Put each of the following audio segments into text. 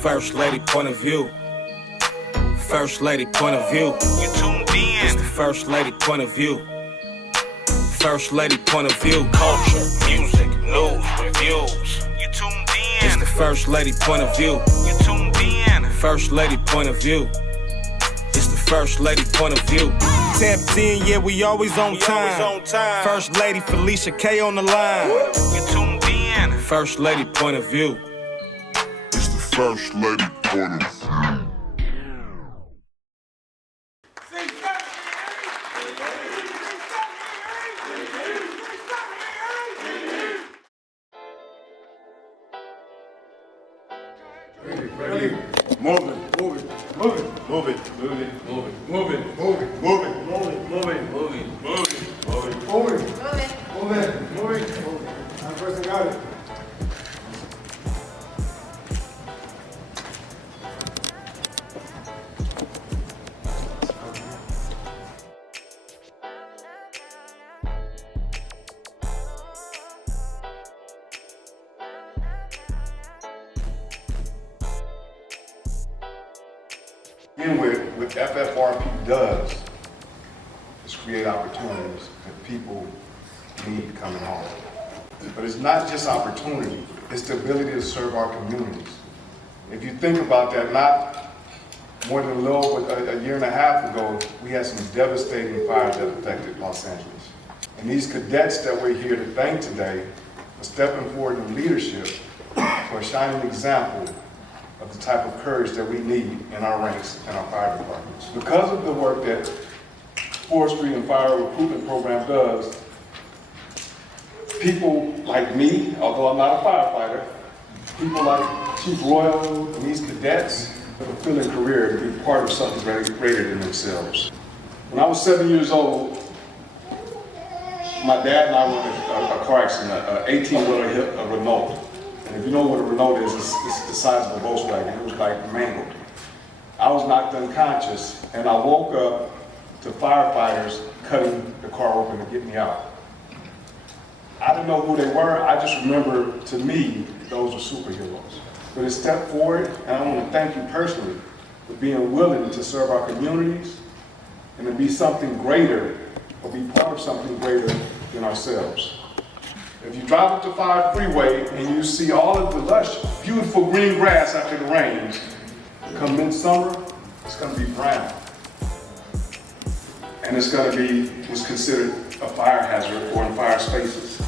First Lady point of view. First Lady point of view. You tuned in. It's the First Lady point of view. First Lady point of view. Culture, music, news, reviews. You tuned in. It's the First Lady point of view. You tuned in. First Lady point of view. It's the First Lady point of view. 10-10, yeah, we always on time. First Lady Felicia K on the line. You tuned in. First Lady point of view. It's the First Lady point of view. Ready. Moving. That person got it. And what FFRP does is create opportunities that people need coming home. But it's not just opportunity, it's the ability to serve our communities. If you think about that, not more than a year and a half ago, we had some devastating fires that affected Los Angeles. And these cadets that we're here to thank today are stepping forward in leadership for a shining example of the type of courage that we need in our ranks and our fire departments. Because of the work that Forestry and Fire Recruitment Program does, people like me, although I'm not a firefighter, people like Chief Royal and these cadets, have a fulfilling career to be part of something greater than themselves. When I was 7 years old, my dad and I were in a car accident, an 18-wheeler hit a Renault. And if you know what a Renault is, it's the size of a Volkswagen. It was like mangled. I was knocked unconscious, and I woke up to firefighters cutting the car open to get me out. I didn't know who they were. I just remember, to me, those were superheroes. But they stepped forward, and I want to thank you personally for being willing to serve our communities and to be something greater, or be part of something greater than ourselves. If you drive up the 5 freeway and you see all of the lush, beautiful green grass after the rains, come midsummer, it's going to be brown. And it's going to be what's considered a fire hazard or in fire spaces.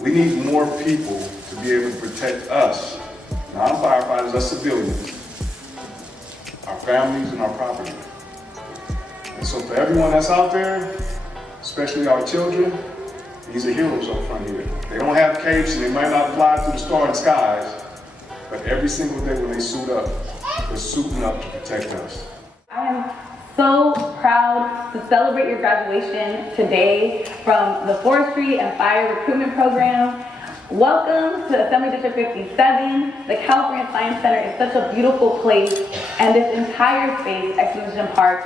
We need more people to be able to protect us, non-firefighters, us civilians, our families and our property. And so for everyone that's out there, especially our children, these are heroes up front here. They don't have capes and they might not fly through the starry skies, but every single day when they suit up, they're suiting up to protect us. I am so proud to celebrate your graduation today from the Forestry and Fire Recruitment Program. Welcome to Assembly District 57. The California Science Center is such a beautiful place, and this entire space, Exhibition Park,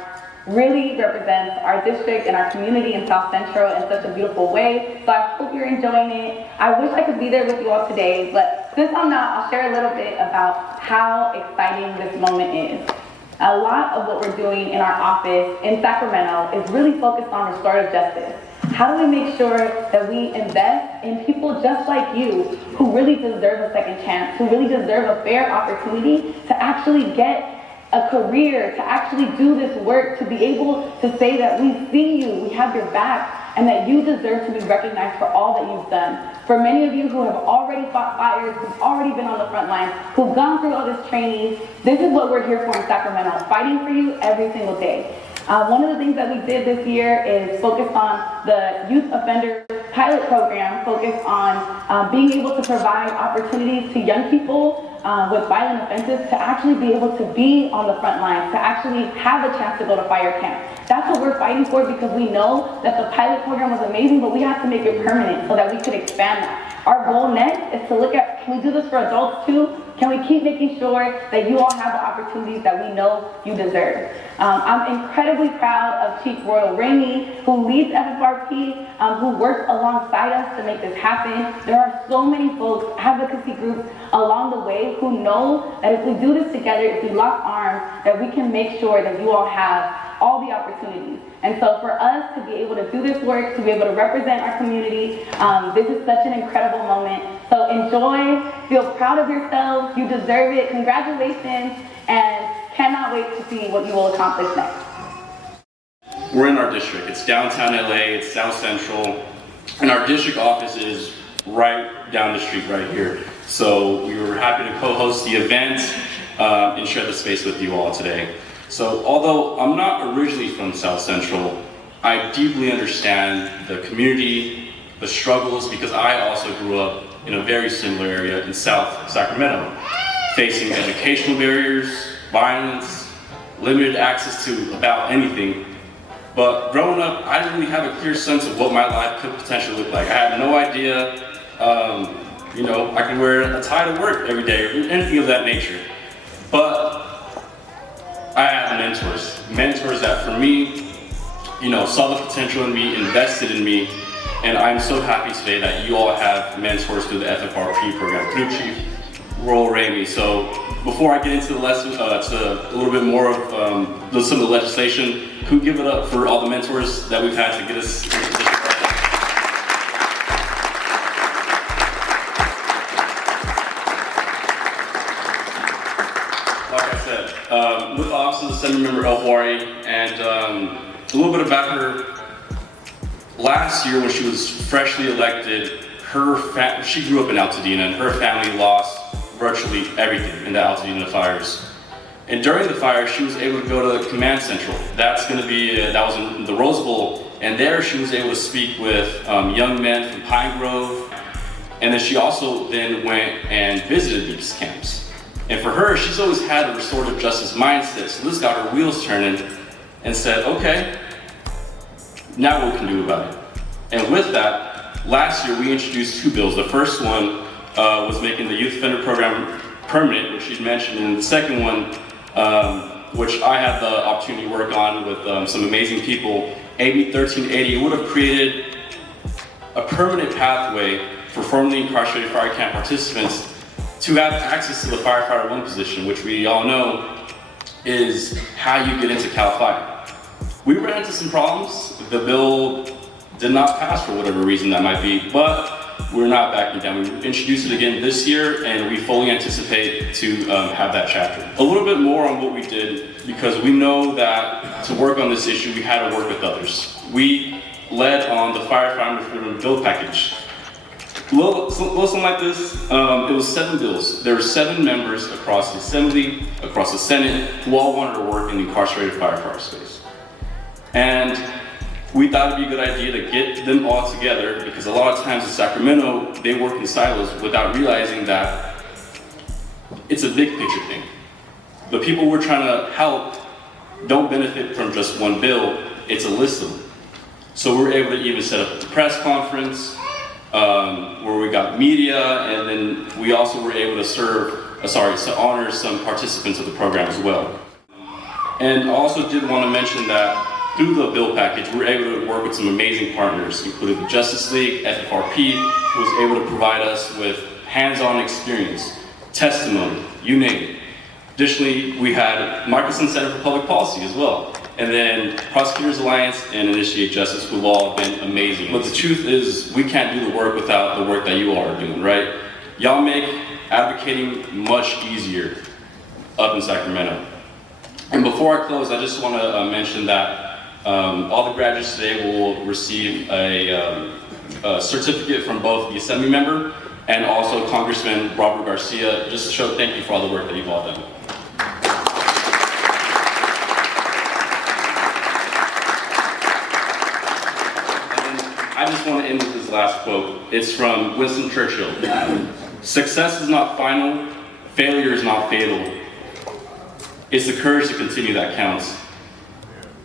really represents our district and our community in South Central in such a beautiful way. So I hope you're enjoying it. I wish I could be there with you all today, but since I'm not, I'll share a little bit about how exciting this moment is. A lot of what we're doing in our office in Sacramento is really focused on restorative justice. How do we make sure that we invest in people just like you who really deserve a second chance, who really deserve a fair opportunity to actually get a career, to actually do this work, to be able to say that we see you, we have your back, and that you deserve to be recognized for all that you've done. For many of you who have already fought fires, who've already been on the front lines, who've gone through all this training, this is what we're here for in Sacramento, fighting for you every single day. One of the things that we did this year is focus on the youth offender pilot program, focus on being able to provide opportunities to young people with violent offenses to actually be able to be on the front lines, to actually have a chance to go to fire camp. That's what we're fighting for, because we know that the pilot program was amazing, but we have to make it permanent so that we could expand that. Our goal next is to look at, can we do this for adults too? Can we keep making sure that you all have the opportunities that we know you deserve? I'm incredibly proud of Chief Royal Ramey, who leads FFRP, who works alongside us to make this happen. There are so many folks, advocacy groups along the way away who know that if we do this together, if we lock arms, that we can make sure that you all have all the opportunities. And so for us to be able to do this work, to be able to represent our community, this is such an incredible moment. So enjoy, feel proud of yourselves, you deserve it, congratulations, and cannot wait to see what you will accomplish next. We're in our district. It's downtown LA, it's South Central, and our district office is right down the street right here. So we were happy to co-host the event and share the space with you all today. So although I'm not originally from South Central, I deeply understand the community, the struggles, because I also grew up in a very similar area in South Sacramento, facing educational barriers, violence, limited access to about anything. But growing up, I didn't really have a clear sense of what my life could potentially look like. I had no idea, you know, I could wear a tie to work every day or anything of that nature. But I had mentors that for me, you know, saw the potential in me, invested in me, and I'm so happy today that you all have mentors through the FFRP program, through Chief Royal Ramey. So before I get into the lesson, to a little bit more of some of the legislation, who give it up for all the mentors that we've had to get us in this position right now? Like I said, with the Office of the Assembly Member Elwari, and a little bit about her. Last year when she was freshly elected, she grew up in Altadena, and her family lost virtually everything in the Altadena fires. And during the fire, she was able to go to the Command Central. That was in the Rose Bowl, and there she was able to speak with young men from Pine Grove. And then she also then went and visited these camps. And for her, she's always had a restorative justice mindset, so this got her wheels turning and said, okay, now what can we do about it? And with that, last year we introduced two bills. The first one was making the youth offender program permanent, which she'd mentioned, and the second one, which I had the opportunity to work on with some amazing people, AB 1380, would have created a permanent pathway for formerly incarcerated fire camp participants to have access to the Firefighter 1 position, which we all know is how you get into Cal Fire. We ran into some problems. The bill did not pass for whatever reason that might be, but we're not backing down. We introduced it again this year, and we fully anticipate to have that chapter. A little bit more on what we did, because we know that to work on this issue, we had to work with others. We led on the Firefighter Recruitment bill package. A little something like this, it was 7 bills. There were 7 members across the Assembly, across the Senate, who all wanted to work in the incarcerated firefighter space. And we thought it'd be a good idea to get them all together, because a lot of times in Sacramento, they work in silos without realizing that it's a big picture thing. The people we're trying to help don't benefit from just one bill, it's a list of them. So we were able to even set up a press conference where we got media, and then we also were able to honor some participants of the program as well. And I also did want to mention that through the bill package, we were able to work with some amazing partners, including the Justice League, FFRP, who was able to provide us with hands-on experience, testimony, you name it. Additionally, we had Michelson Center for Public Policy as well, and then Prosecutors Alliance and Initiate Justice, who've all been amazing. But the truth is, we can't do the work without the work that you all are doing, right? Y'all make advocating much easier up in Sacramento. And before I close, I just want to mention that all the graduates today will receive a certificate from both the Assembly member and also Congressman Robert Garcia, just to show thank you for all the work that you've all done. I just want to end with this last quote. It's from Winston Churchill. Success is not final, failure is not fatal. It's the courage to continue that counts.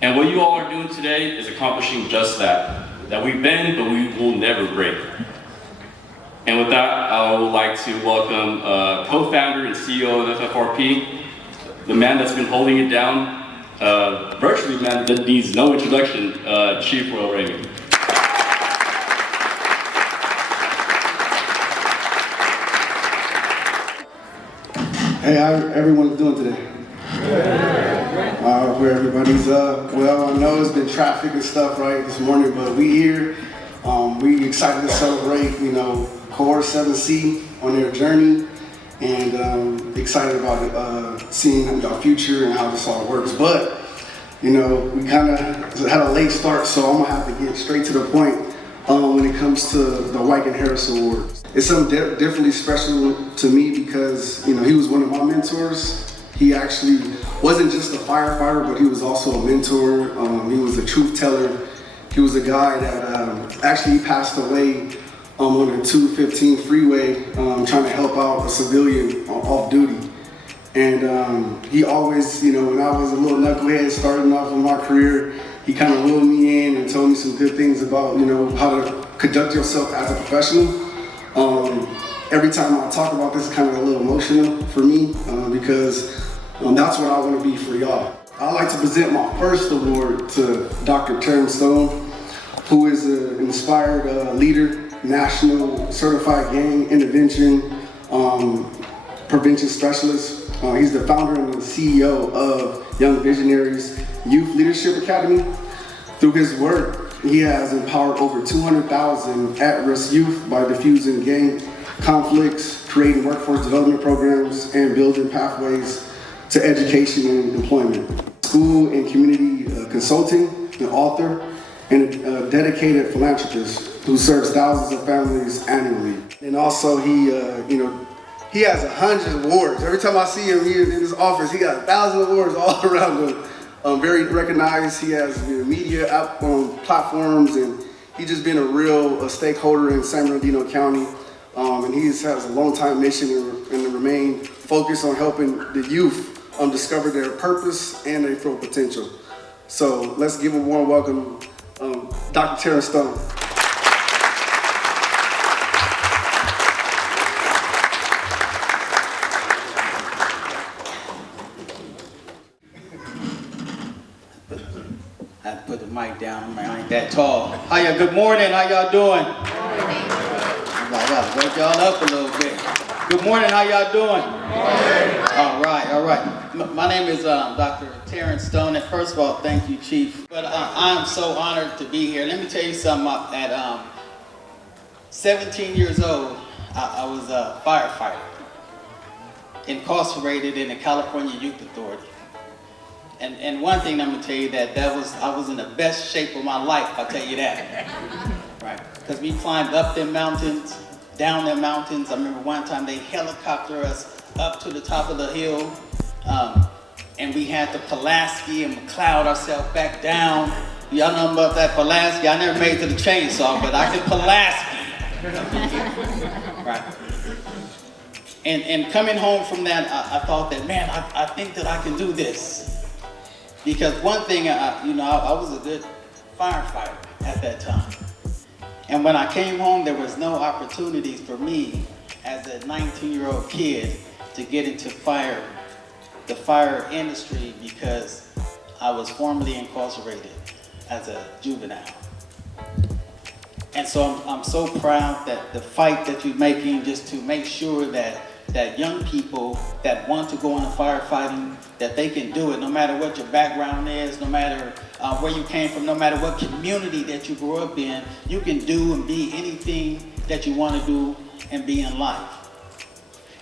And what you all are doing today is accomplishing just that we bend, but we will never break. And with that, I would like to welcome co-founder and CEO of FFRP, the man that's been holding it down, virtually the man that needs no introduction, Chief Royal Ramey. Hey, how everyone's doing today? Where everybody's well, I know it's been traffic and stuff, right, this morning, but we here. We excited to celebrate, you know, Core 7C on their journey, and excited about seeing our future and how this all works. But, you know, we kind of had a late start, so I'm gonna have to get straight to the point when it comes to the White and Harris Award. It's something definitely special to me because, you know, he was one of my mentors. He actually wasn't just a firefighter, but he was also a mentor. He was a truth teller. He was a guy that actually passed away on the 215 freeway trying to help out a civilian off duty. And he always, you know, when I was a little knucklehead starting off in my career, he kind of wheeled me in and told me some good things about, you know, how to conduct yourself as a professional. Every time I talk about this, it's kind of a little emotional for me because that's what I want to be for y'all. I'd like to present my first award to Dr. Terrence Stone, who is an inspired leader, national certified gang intervention prevention specialist. He's the founder and the CEO of Young Visionaries Youth Leadership Academy. Through his work, he has empowered over 200,000 at-risk youth by diffusing gang conflicts, creating workforce development programs, and building pathways to education and employment. School and community consulting, an author, and a dedicated philanthropist who serves thousands of families annually. And also he has 100 awards. Every time I see him here in his office, he got 1,000 awards all around him. Very recognized. He has media out on platforms, and he's just been a real stakeholder in San Bernardino County. And he has a long-time mission and to remain focused on helping the youth discover their purpose and their full potential. So let's give a warm welcome, Dr. Terrence Stone. I have to put the mic down, man, I ain't that tall. Hiya, good morning, how y'all doing? I gotta wake y'all up a little bit. Good morning, how y'all doing? All right. My name is Dr. Terrence Stone, and first of all, thank you, Chief. But I'm so honored to be here. Let me tell you something. At 17 years old, I was a firefighter, incarcerated in the California Youth Authority. And one thing I'm gonna tell you I was in the best shape of my life, I'll tell you that. Right, because we climbed up them mountains, down them mountains. I remember one time they helicoptered us up to the top of the hill, and we had to Pulaski and McLeod ourselves back down. Y'all know about that Pulaski? I never made it to the chainsaw, but I could Pulaski. Right. And coming home from that, I thought that, man, I think that I can do this. Because one thing, I was a good firefighter at that time. And when I came home, there was no opportunities for me as a 19-year-old kid to get into the fire industry because I was formerly incarcerated as a juvenile. And so I'm so proud that the fight that you're making just to make sure that young people that want to go into firefighting, that they can do it no matter what your background is, no matter where you came from, no matter what community that you grew up in, you can do and be anything that you want to do and be in life.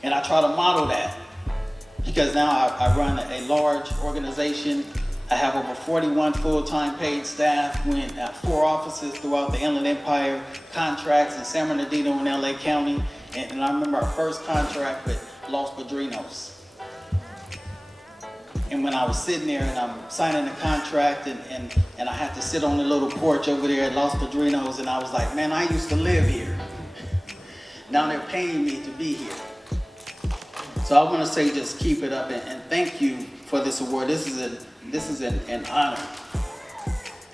And I try to model that because now I run a large organization. I have over 41 full-time paid staff, 4 offices throughout the Inland Empire, contracts in San Bernardino and LA County. And I remember our first contract with Los Padrinos. And when I was sitting there and I'm signing the contract and I had to sit on the little porch over there at Los Padrinos, and I was like, man, I used to live here. Now they're paying me to be here. So I want to say just keep it up and thank you for this award. This is an honor.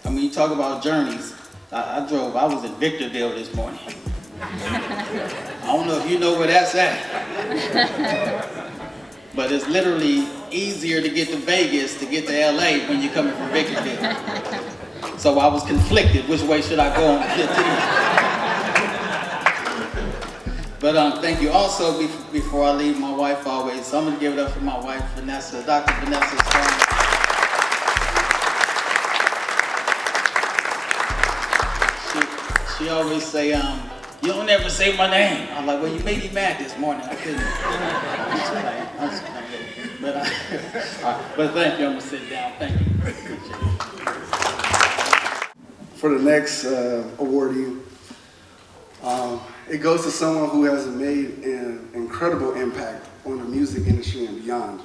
I mean, you talk about journeys. I was in Victorville this morning. I don't know if you know where that's at. But it's literally easier to get to Vegas to get to LA when you're coming from Victorville. So I was conflicted, which way should I go on 15? But thank you. Also, before I leave, my wife always, so I'm going to give it up for my wife, Vanessa, Dr. Vanessa Stone. She always say, you don't ever say my name. I'm like, well, you made me mad this morning. I couldn't. But thank you. I'm going to sit down. Thank you. For the next awardee, it goes to someone who has made an incredible impact on the music industry and beyond.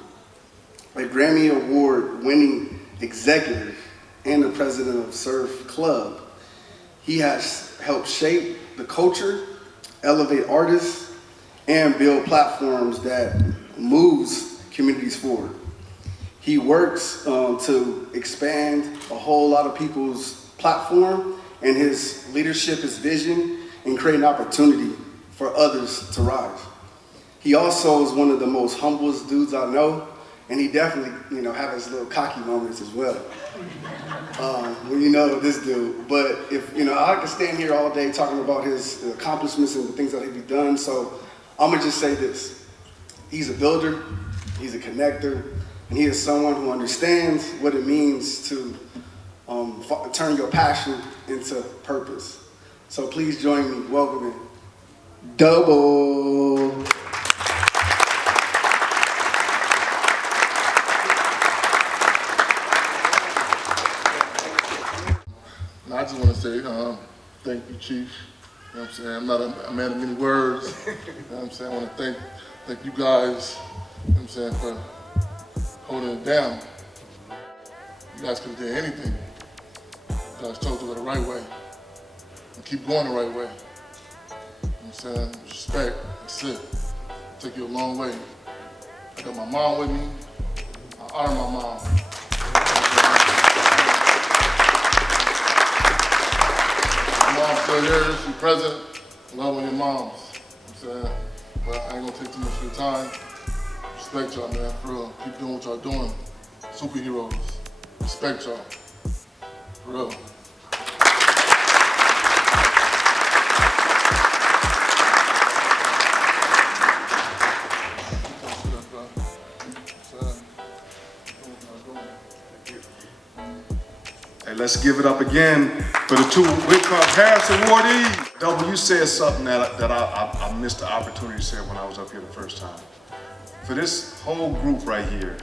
A Grammy Award-winning executive and the president of Surf Club, he has helped shape the culture, elevate artists, and build platforms that moves communities forward. He works to expand a whole lot of people's platform, and his leadership, his vision, and creating opportunity for others to rise. He also is one of the most humblest dudes I know, and he definitely, have his little cocky moments as well. When you know this dude. But if, I could stand here all day talking about his accomplishments and the things that he's done, so I'm gonna just say this. He's a builder, he's a connector, and he is someone who understands what it means to turn your passion into purpose. So please join me welcoming Double. I just want to say thank you, Chief. You know what I'm saying? I'm not a man of many words. You know what I'm saying? I want to thank you guys, you know what I'm saying, for holding it down. You guys could have did anything. You guys chose to go the right way. And keep going the right way. You know what I'm saying? Respect, that's it. It'll take you a long way. I got my mom with me. I honor my mom. Mom's still here, she's present. Love on your moms. You know what I'm saying? But I ain't gonna take too much of your time. Respect y'all, man, for real. Keep doing what y'all doing. Superheroes. Respect y'all. For real. Hey, let's give it up again for the two Whitcock Harris awardees. Double, you said something that I missed the opportunity to say when I was up here the first time. For this whole group right here,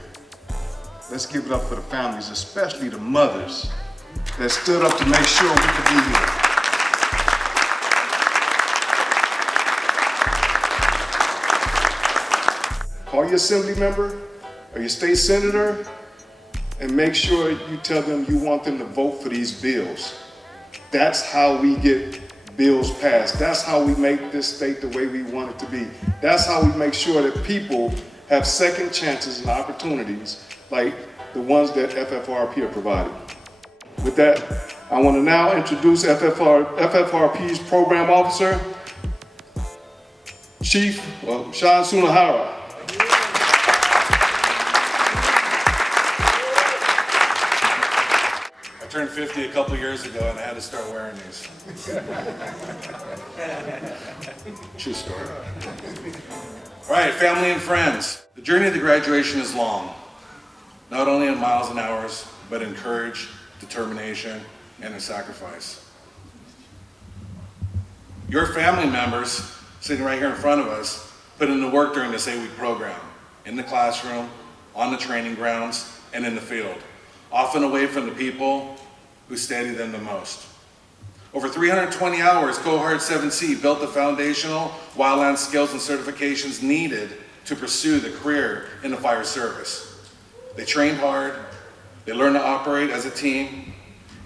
let's give it up for the families, especially the mothers that stood up to make sure we could be here. Call your assembly member or your state senator and make sure you tell them you want them to vote for these bills. That's how we get bills passed. That's how we make this state the way we want it to be. That's how we make sure that people have second chances and opportunities like the ones that FFRP are providing. With that, I want to now introduce FFRP's program officer, Chief Sean Sunahara. I turned 50 a couple years ago and I had to start wearing these. True story. All right, family and friends. The journey to graduation is long, not only in miles and hours, but in courage, determination, and in sacrifice. Your family members, sitting right here in front of us, put in the work during this 8-week program, in the classroom, on the training grounds, and in the field, often away from the people who steady them the most. Over 320 hours, Cohort 7C built the foundational wildland skills and certifications needed to pursue the career in the fire service. They trained hard, they learned to operate as a team,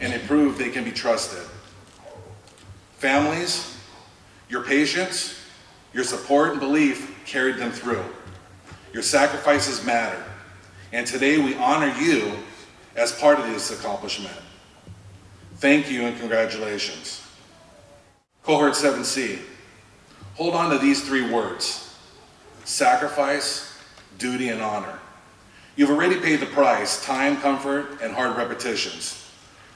and they proved they can be trusted. Families, your patience, your support and belief carried them through. Your sacrifices matter, and today we honor you as part of this accomplishment. Thank you and congratulations. Cohort 7C, hold on to these 3 words: sacrifice, duty, and honor. You've already paid the price: time, comfort, and hard repetitions.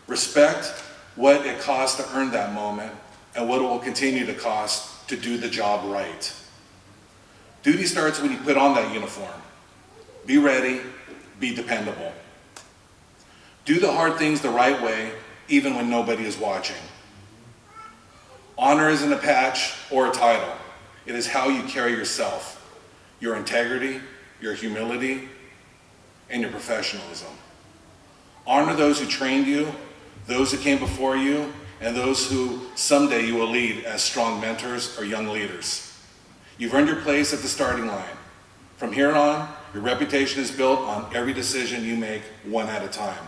Respect what it costs to earn that moment and what it will continue to cost to do the job right. Duty starts when you put on that uniform. Be ready, be dependable. Do the hard things the right way, even when nobody is watching. Honor isn't a patch or a title. It is how you carry yourself, your integrity, your humility, and your professionalism. Honor those who trained you, those who came before you, and those who someday you will lead as strong mentors or young leaders. You've earned your place at the starting line. From here on, your reputation is built on every decision you make one at a time.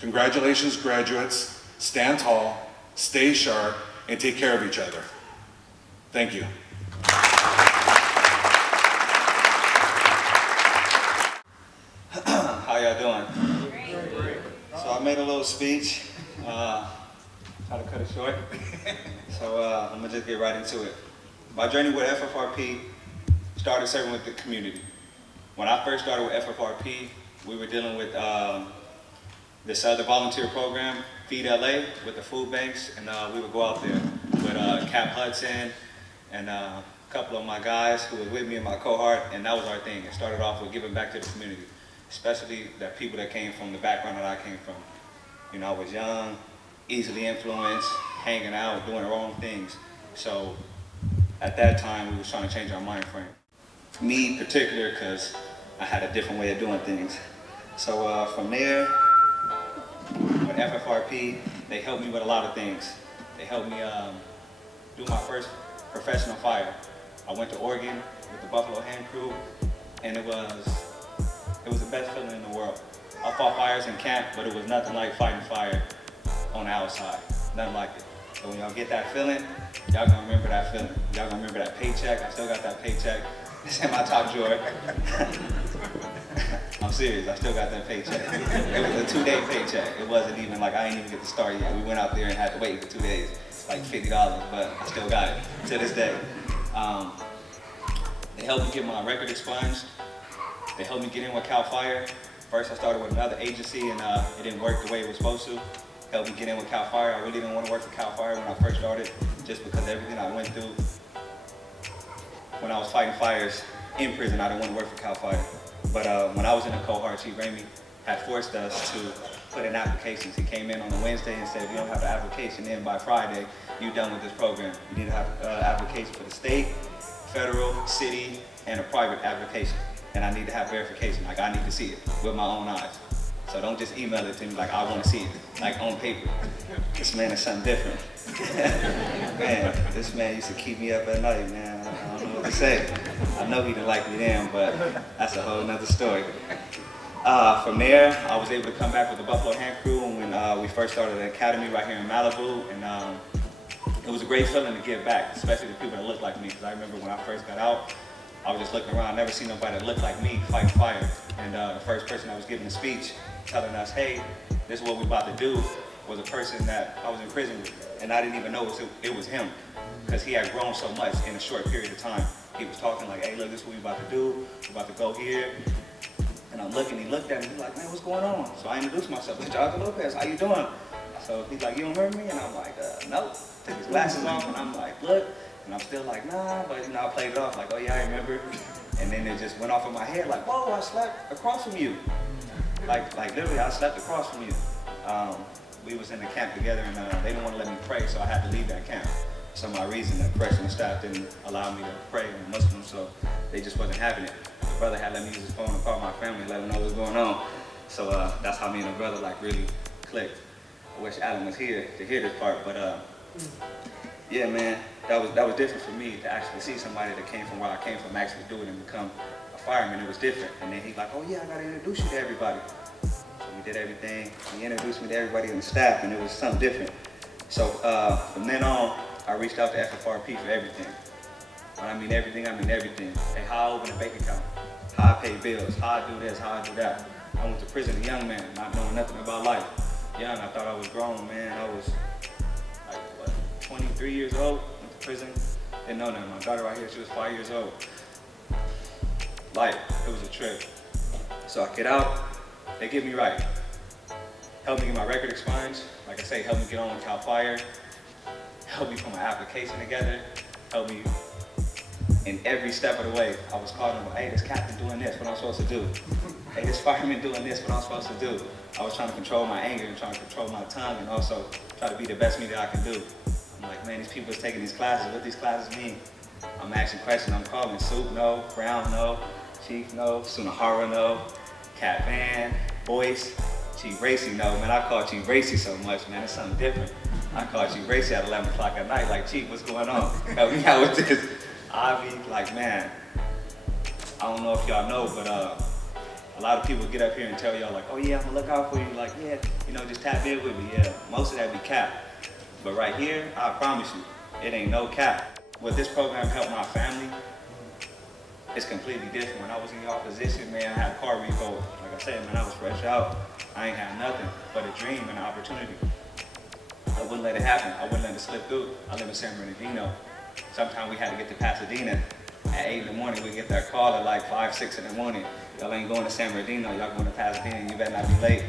Congratulations, graduates. Stand tall, stay sharp, and take care of each other. Thank you. How y'all doing? Great. So I made a little speech. Try to cut it short. So I'm gonna just get right into it. My journey with FFRP started serving with the community. When I first started with FFRP, we were dealing with this other volunteer program, Feed LA, with the food banks, and we would go out there with Cap Hudson and a couple of my guys who were with me in my cohort, and that was our thing. It started off with giving back to the community, especially the people that came from the background that I came from. You know, I was young, easily influenced, hanging out, doing the wrong things. So at that time, we was trying to change our mind frame. Me in particular, because I had a different way of doing things. So from there, with FFRP, they helped me with a lot of things. They helped me do my first professional fire. I went to Oregon with the Buffalo Hand Crew, and it was the best feeling in the world. I fought fires in camp, but it was nothing like fighting fire on the outside. Nothing like it. So when y'all get that feeling, y'all gonna remember that feeling. Y'all gonna remember that paycheck. I still got that paycheck. It's in my top drawer. I'm serious, I still got that paycheck. It was a 2-day paycheck. It wasn't even like I ain't even get to start yet. We went out there and had to wait for 2 days, like $50, but I still got it to this day. They helped me get my record expunged. They helped me get in with CAL FIRE. First I started with another agency and it didn't work the way it was supposed to. Helped me get in with CAL FIRE. I really didn't want to work for CAL FIRE when I first started, just because everything I went through when I was fighting fires in prison. I didn't want to work for CAL FIRE. But when I was in the cohort, Chief Ramey had forced us to put in applications. He came in on a Wednesday and said, if you don't have the application in by Friday, you're done with this program. You need to have an application for the state, federal, city, and a private application. And I need to have verification, like I need to see it with my own eyes. So don't just email it to me like I want to see it, like on paper. This man is something different. Man, this man used to keep me up at night, man. I don't know what to say. I know he didn't like me then, but that's a whole nother story. From there, I was able to come back with the Buffalo Hand Crew when we first started the academy right here in Malibu, and it was a great feeling to give back, especially to people that look like me, because I remember when I first got out, I was just looking around, never seen nobody that looked like me fighting fire. And the first person that was giving a speech telling us, hey, this is what we're about to do, was a person that I was in prison with. And I didn't even know it was him, because he had grown so much in a short period of time. He was talking like, hey, look, this is what we're about to do. We're about to go here. And I'm looking, he looked at me, he's like, man, what's going on? So I introduced myself, Jonathan Lopez, how you doing? So he's like, you don't remember me? And I'm like, nope. Took his glasses off, and I'm like, look. And I'm still like, nah, but you know, I played it off like, oh yeah, I remember. And then it just went off in my head like, whoa, I slept across from you. Like literally, I slept across from you. We was in the camp together, and they didn't want to let me pray, so I had to leave that camp. For some odd reason, the correctional staff didn't allow me to pray. I'm Muslim, so they just wasn't having it. The brother had let me use his phone and call my family and let them know what was going on. So that's how me and the brother like really clicked. I wish Alan was here to hear this part, but yeah, man, that was different for me to actually see somebody that came from where I came from actually do it and become a fireman. It was different. And then he's like, oh yeah, I gotta introduce you to everybody. So we did everything. He introduced me to everybody on the staff, and it was something different. So from then on, I reached out to FFRP for everything. When I mean everything, I mean everything. Hey, how I open a bank account, how I pay bills, how I do this, how I do that. I went to prison a young man, not knowing nothing about life. Young, I thought I was grown, man. I was like, what, 23 years old, went to prison. Didn't know nothing. My daughter right here, she was 5 years old. Life, it was a trip. So I get out, they get me right. Help me get my record expunged. Like I say, help me get on with CAL FIRE. Help me put my application together. Help me And every step of the way, I was calling them, hey, this captain doing this, what I'm supposed to do? Hey, this fireman doing this, what I'm supposed to do? I was trying to control my anger and trying to control my tongue and also try to be the best me that I can do. I'm like, man, these people is taking these classes, what these classes mean? I'm asking questions, I'm calling Soup, no, Brown, no, Chief, no, Sunahara, no, Cat Van, Boyce, Chief Racy, no. Man, I call Chief Racy so much, man, it's something different. I call Chief Racy at 11 o'clock at night, like, Chief, what's going on? Help me out with this. I be like, man, I don't know if y'all know, but a lot of people get up here and tell y'all like, oh yeah, I'm gonna look out for you. Like, yeah, you know, just tap in with me. Yeah, most of that be cap. But right here, I promise you, it ain't no cap. What this program helped my family, it's completely different. When I was in y'all position, man, I had a car repo. Like I said, man, I was fresh out. I ain't had nothing but a dream and an opportunity. I wouldn't let it happen. I wouldn't let it slip through. I live in San Bernardino. Sometimes we had to get to Pasadena. At 8 in the morning, we get that call at like 5, 6 in the morning. Y'all ain't going to San Bernardino, y'all going to Pasadena, you better not be late.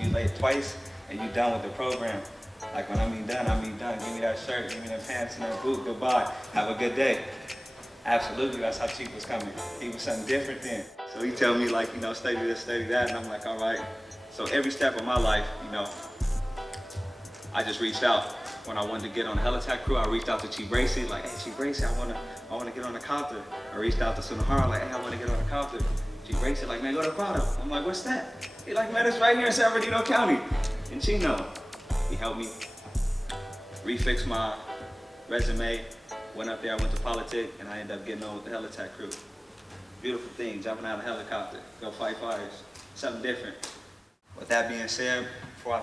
You late twice, and you done with the program. Like when I mean done, I mean done. Give me that shirt, give me that pants and that boot, goodbye. Have a good day. Absolutely, that's how Chief was coming. He was something different then. So he tell me like, you know, study this, study that, and I'm like, all right. So every step of my life, you know, I just reached out. When I wanted to get on the helitack crew, I reached out to Chief Racy, like, hey, Chief Racy, I wanna get on the copter. I reached out to Sunahara, like, hey, I wanna get on the copter. Chief Racy, like, man, go to Prado. I'm like, what's that? He like, man, it's right here in San Bernardino County. In Chino. He helped me refix my resume, went up there, I went to politics, and I ended up getting on with the helitack crew. Beautiful thing, jumping out of a helicopter, go fight fires, something different. With that being said, before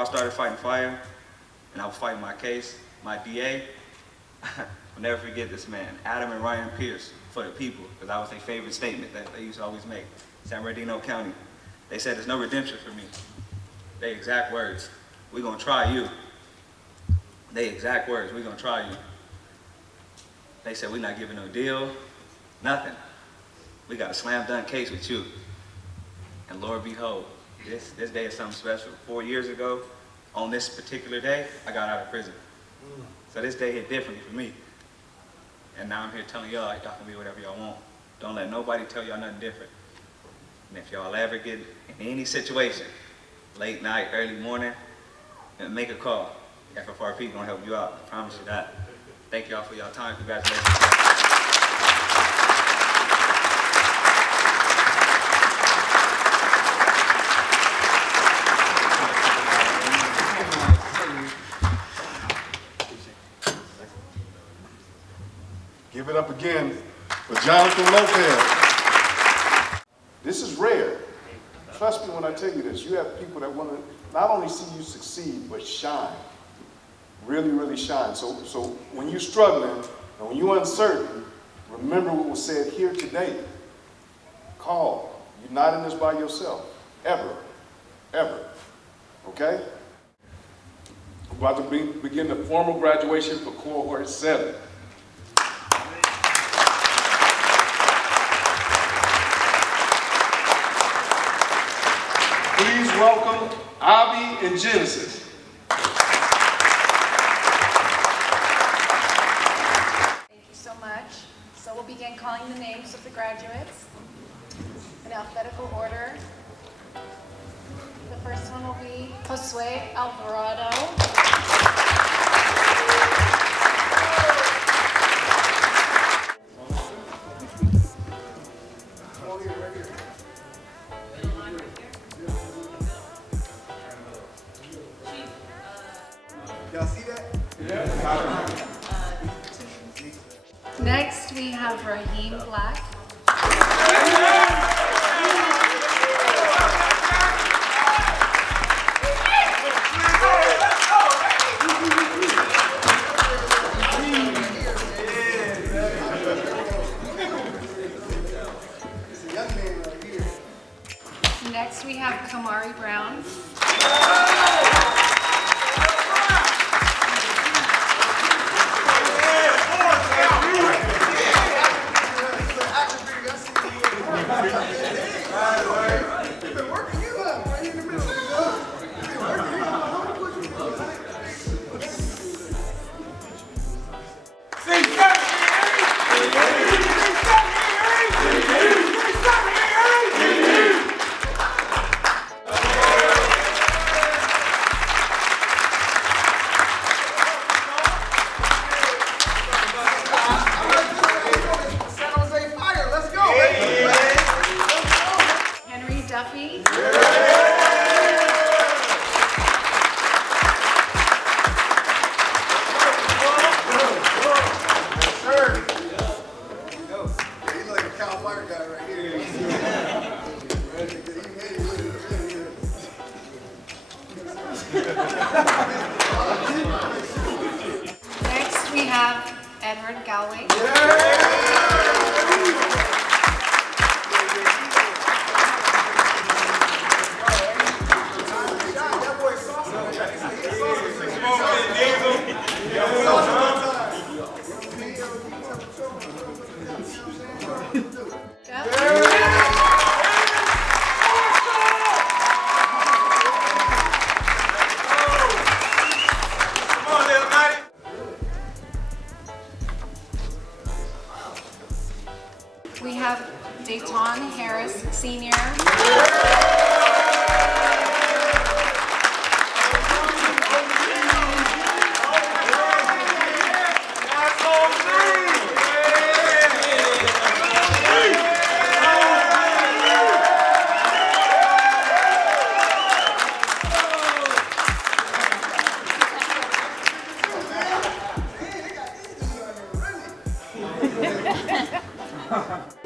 I started fighting fire, and I was fighting my case, my DA, I'll never forget this man, Adam and Ryan Pierce, for the people, because that was their favorite statement that they used to always make. San Bernardino County. They said there's no redemption for me. They exact words, we gonna try you. They exact words, we gonna try you. They said we're not giving no deal, nothing. We got a slam dunk case with you. And Lord behold, this day is something special. 4 years ago, on this particular day, I got out of prison. So this day hit differently for me. And now I'm here telling y'all, like, y'all can be whatever y'all want. Don't let nobody tell y'all nothing different. And if y'all ever get in any situation, late night, early morning, then make a call. FFRP gonna help you out, I promise you that. Thank y'all for y'all time, congratulations. Give it up again for Jonathan Lopez. This is rare. Trust me when I tell you this. You have people that want to not only see you succeed, but shine. Really, really shine. So when you're struggling and when you're uncertain, remember what was said here today. Call. You're not in this by yourself. Ever. Ever. Okay? We're about to begin the formal graduation for Cohort 7. Please welcome Abby and Genesis. Thank you so much. So we'll begin calling the names of the graduates in alphabetical order. The first one will be Josue Alvarado. Y'all see that? Next, we have Raheem Black. Next, we have Kamari Brown. have Edward Galway. We have Dayton Harris, Senior.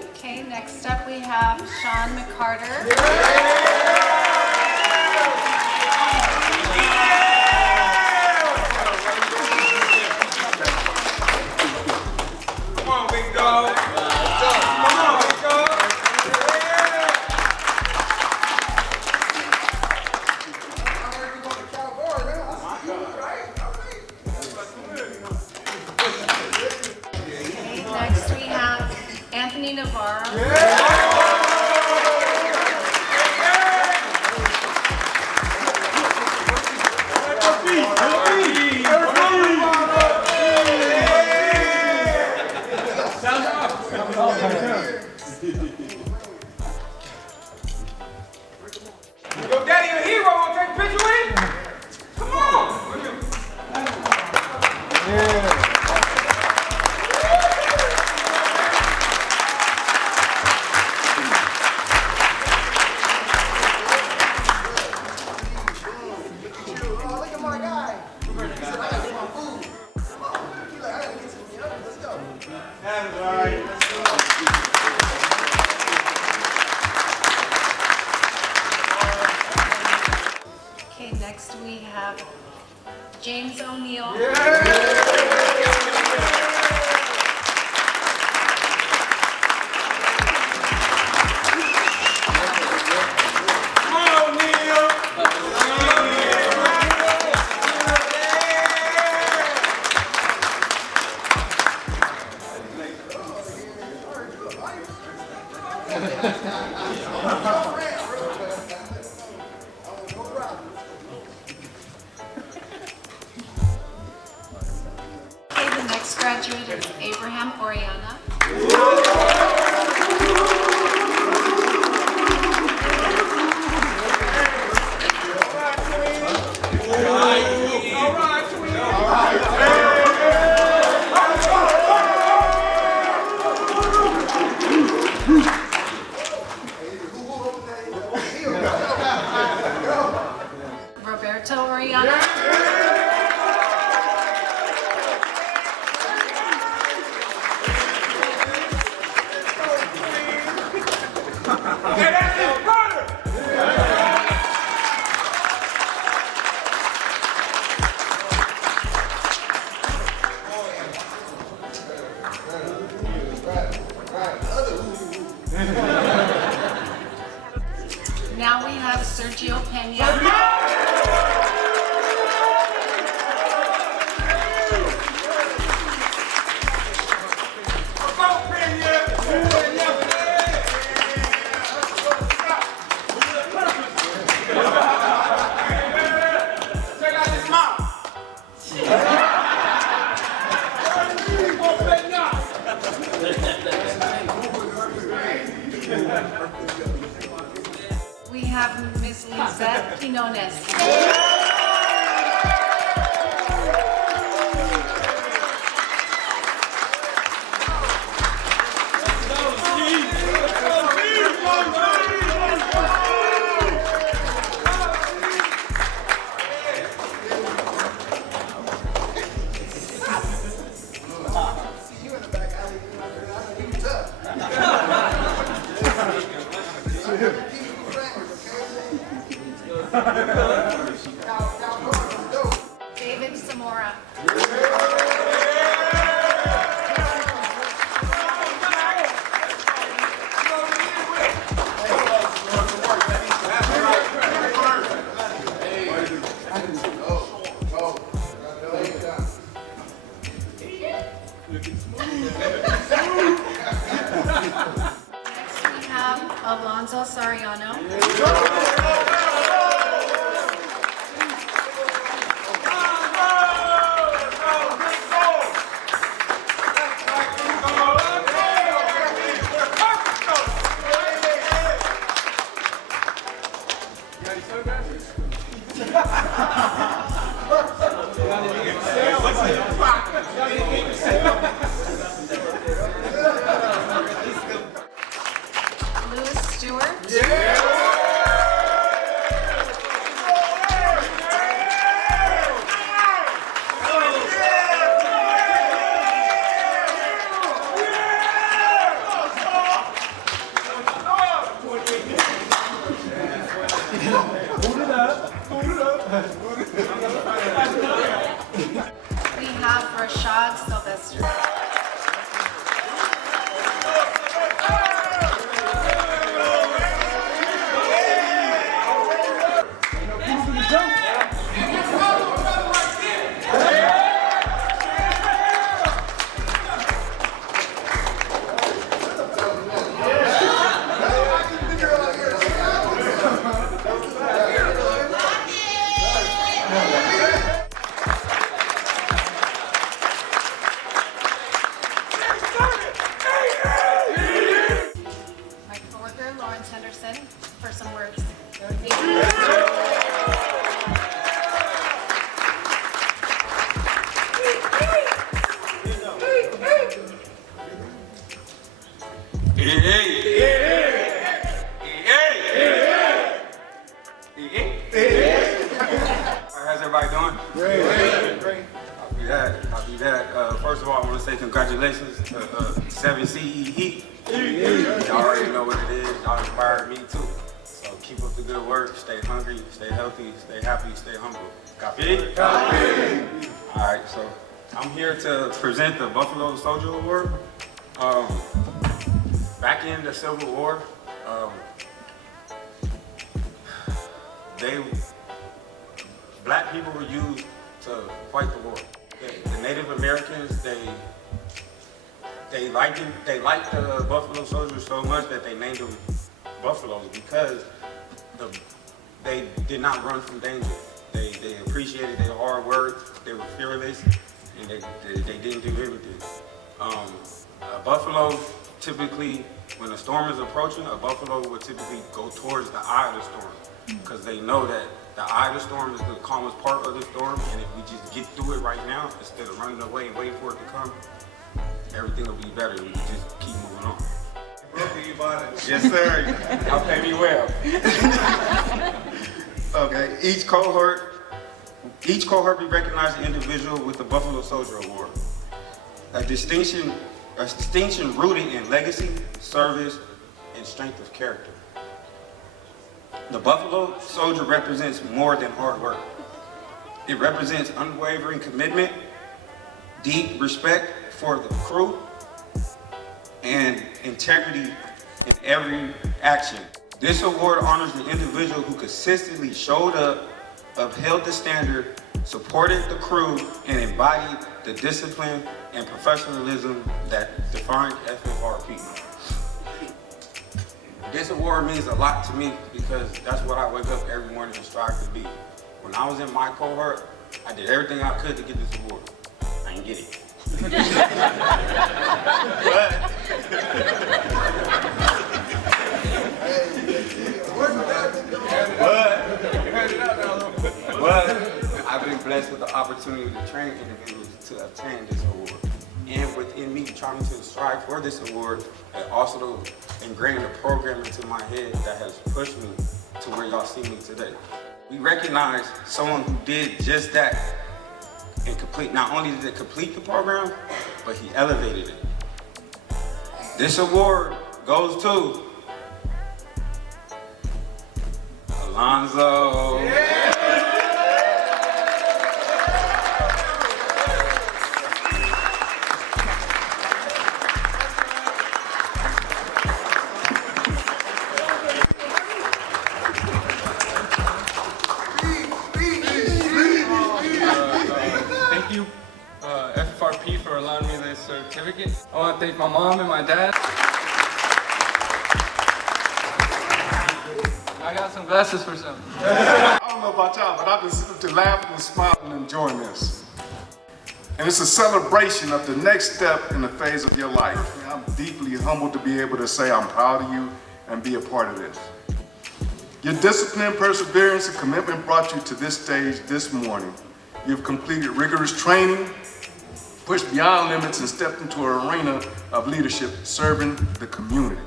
Okay, next up we have Sean McCarter. Come on, big dog. Come on, big dog. Okay, next we have Anthony Navarro. Yo, daddy, a hero. Want to take a picture with him? Come on. Look at my guy. That's all right. Okay, next we have James O'Neill. Come on, Neil. Okay, the next graduate is Abraham Oriana. Roberto Oriana. Hey, that's his brother. Now we have Sergio Pena. Come on, Pena. Check out this mouth. We have Miss Lizette Quinones. Next we have Alonzo Sariano. Lewis Stewart. We have Rashad Sylvester. My coworker Lawrence Henderson for some words. How's everybody doing? Great. I'll be that. First of all, I want to say congratulations to 7CE Heat. Y'all already know what it is. Y'all inspired me too. So keep up the good work. Stay hungry, stay healthy, stay happy, stay humble. Copy? Copy. All right, so I'm here to present the Buffalo Soldier Award. Back in the Civil War, black people were used to fight the war. The Native Americans, they liked the Buffalo Soldiers so much that they named them Buffaloes because they did not run from danger. They appreciated their hard work, they were fearless, and they didn't do everything. A buffalo, typically, when a storm is approaching, a buffalo would typically go towards the eye of the storm because they know that the eye of the storm is the calmest part of the storm, and if we just get through it right now, instead of running away and waiting for it to come, everything will be better. We just keep moving on. Yes, sir. Y'all pay me well. Okay. Each cohort, we recognize the individual with the Buffalo Soldier Award. A distinction rooted in legacy, service, and strength of character. The Buffalo Soldier represents more than hard work. It represents unwavering commitment, deep respect for the crew, and integrity in every action. This award honors the individual who consistently showed up, upheld the standard, supported the crew, and embodied the discipline and professionalism that defined FFRP. This award means a lot to me because that's what I wake up every morning and strive to be. When I was in my cohort, I did everything I could to get this award. I didn't get it. But I've been blessed with the opportunity to train individuals to obtain this award. And within me trying to strive for this award, it also ingrained a program into my head that has pushed me to where y'all see me today. We recognize someone who did just that and not only did it complete the program, but he elevated it. This award goes to Alonzo. Yeah. Thank you, FFRP, for for allowing me this certificate. I want to thank my mom and my dad. I got some glasses for some. I don't know about y'all, but I've been sitting up there laughing and smiling and enjoying this. And it's a celebration of the next step in the phase of your life. I'm deeply humbled to be able to say I'm proud of you and be a part of this. Your discipline, perseverance, and commitment brought you to this stage this morning. You've completed rigorous training, pushed beyond limits, and stepped into an arena of leadership serving the community.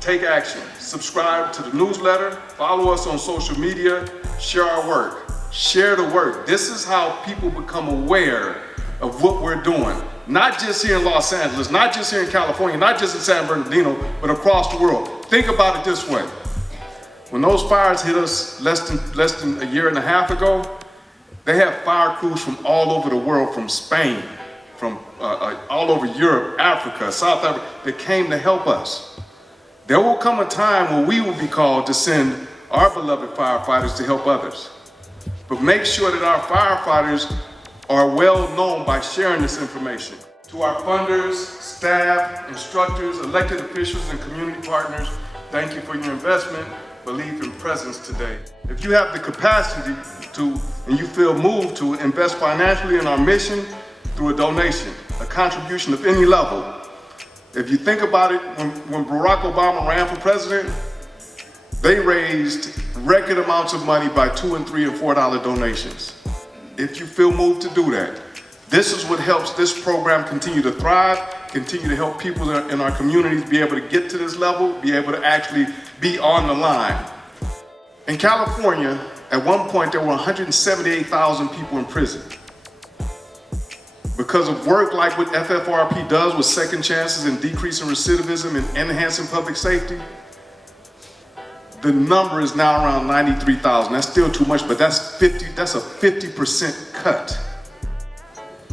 Take action. Subscribe to the newsletter, follow us on social media, share our work. Share the work. This is how people become aware of what we're doing. Not just here in Los Angeles, not just here in California, not just in San Bernardino, but across the world. Think about it this way. When those fires hit us less than a year and a half ago, they had fire crews from all over the world, from Spain, from all over Europe, Africa, South Africa, that came to help us. There will come a time where we will be called to send our beloved firefighters to help others. But make sure that our firefighters are well known by sharing this information. To our funders, staff, instructors, elected officials, and community partners, thank you for your investment, belief, and presence today. If you have the capacity to, and you feel moved to, invest financially in our mission through a donation, a contribution of any level. If you think about it, when Barack Obama ran for president, they raised record amounts of money by $2 and $3 and $4 donations. If you feel moved to do that, this is what helps this program continue to thrive, continue to help people in our communities be able to get to this level, be able to actually be on the line. In California, at one point there were 178,000 people in prison. Because of work like what FFRP does with second chances and decreasing recidivism and enhancing public safety, the number is now around 93,000. That's still too much, but that's a 50% cut.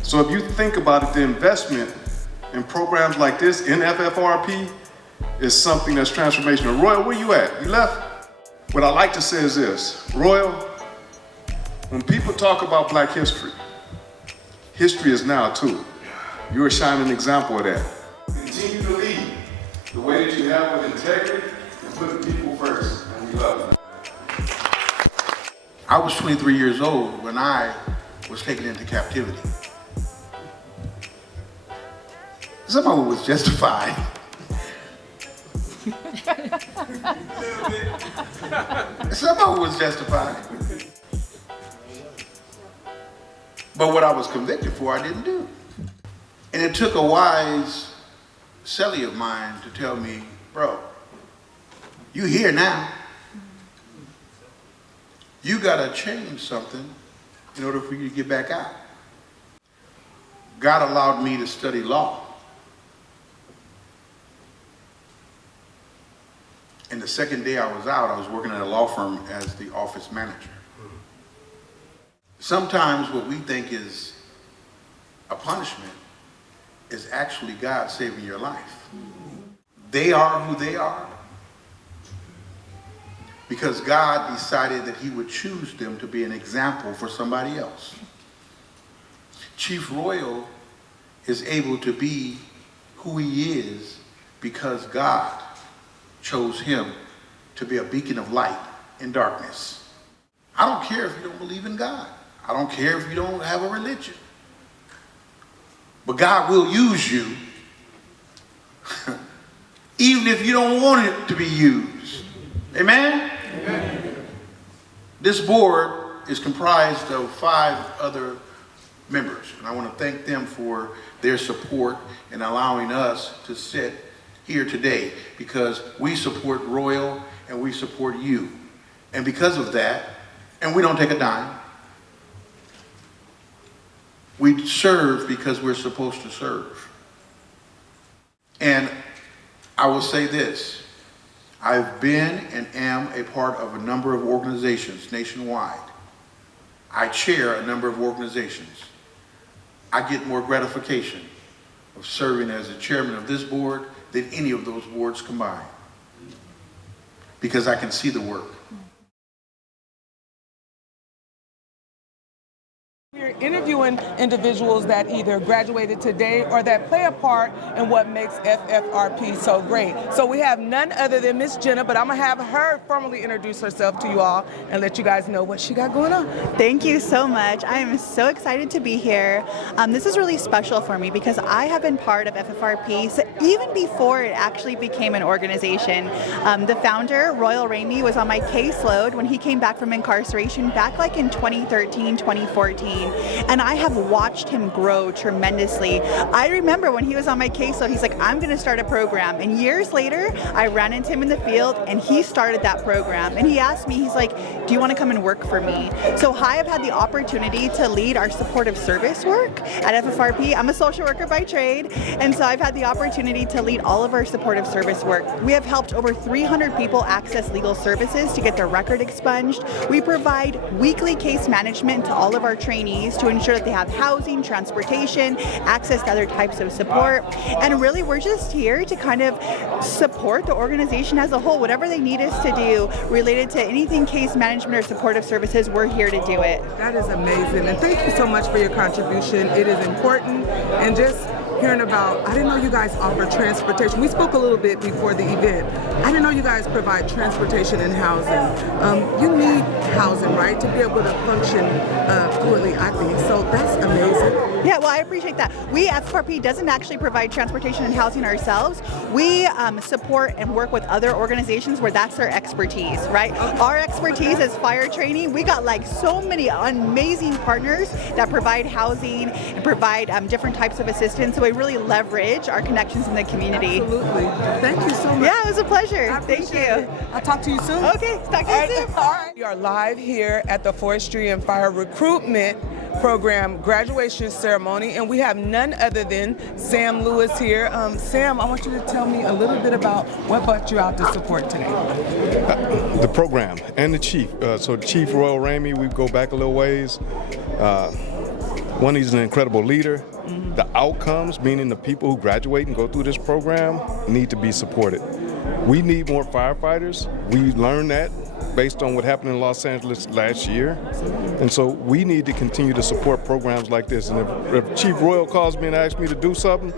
So if you think about it, the investment in programs like this in FFRP is something that's transformational. Royal, where you at? You left? What I like to say is this, Royal, when people talk about Black history, history is now too. You're a shining example of that. Continue to lead the way that you have with integrity and putting people first, and we love you. I was 23 years old when I was taken into captivity. Some of it was justified. Some of it was justified. But what I was convicted for, I didn't do. And it took a wise cellie of mine to tell me, bro, you here now. You gotta change something in order for you to get back out. God allowed me to study law. And the second day I was out, I was working at a law firm as the office manager. Sometimes what we think is a punishment is actually God saving your life. They are who they are because God decided that he would choose them to be an example for somebody else. Chief Royal is able to be who he is because God chose him to be a beacon of light in darkness. I don't care if you don't believe in God. I don't care if you don't have a religion. But God will use you even if you don't want it to be used. Amen? Amen. This board is comprised of 5 other members, and I want to thank them for their support in allowing us to sit here today because we support Royal and we support you. And because of that, and we don't take a dime, we serve because we're supposed to serve. And I will say this, I've been and am a part of a number of organizations nationwide. I chair a number of organizations. I get more gratification of serving as the chairman of this board than any of those boards combined because I can see the work. We're interviewing individuals that either graduated today or that play a part in what makes FFRP so great. So we have none other than Miss Jenna, but I'm gonna have her formally introduce herself to you all and let you guys know what she got going on. Thank you so much. I am so excited to be here. This is really special for me because I have been part of FFRP even before it actually became an organization. The founder, Royal Ramey, was on my caseload when he came back from incarceration back like in 2013, 2014. And I have watched him grow tremendously. I remember when he was on my caseload, he's like, I'm gonna start a program. And years later, I ran into him in the field and he started that program. And he asked me, he's like, do you wanna come and work for me? So I have had the opportunity to lead our supportive service work at FFRP. I'm a social worker by trade, and so I've had the opportunity to lead all of our supportive service work. We have helped over 300 people access legal services to get their record expunged. We provide weekly case management to all of our trainees to ensure that they have housing, transportation, access to other types of support, and really we're just here to kind of support the organization as a whole. Whatever they need us to do related to anything case management or supportive services, we're here to do it. That is amazing, and thank you so much for your contribution. It is important, and just hearing about, I didn't know you guys offer transportation. We spoke a little bit before the event. I didn't know you guys provide transportation and housing. You need housing, right, to be able to function fluently, I think. So that's amazing. Yeah, well, I appreciate that. We, FFRP, doesn't actually provide transportation and housing ourselves. We support and work with other organizations where that's their expertise, right? Okay. Our expertise is fire training. We got like so many amazing partners that provide housing and provide different types of assistance. So we really leverage our connections in the community. Absolutely. Thank you so much. Yeah, it was a pleasure. Thank you. It. I'll talk to you soon. Okay, talk to you soon. All right. We are live here at the Forestry and Fire Recruitment Program graduation ceremony, and we have none other than Sam Lewis here. Sam, I want you to tell me a little bit about what brought you out to support today. The program and the chief. So Chief Royal Ramey, we go back a little ways. One, he's an incredible leader. Mm-hmm. The outcomes, meaning the people who graduate and go through this program, need to be supported. We need more firefighters. We learned that based on what happened in Los Angeles last year. And so we need to continue to support programs like this. And if Chief Royal calls me and asks me to do something,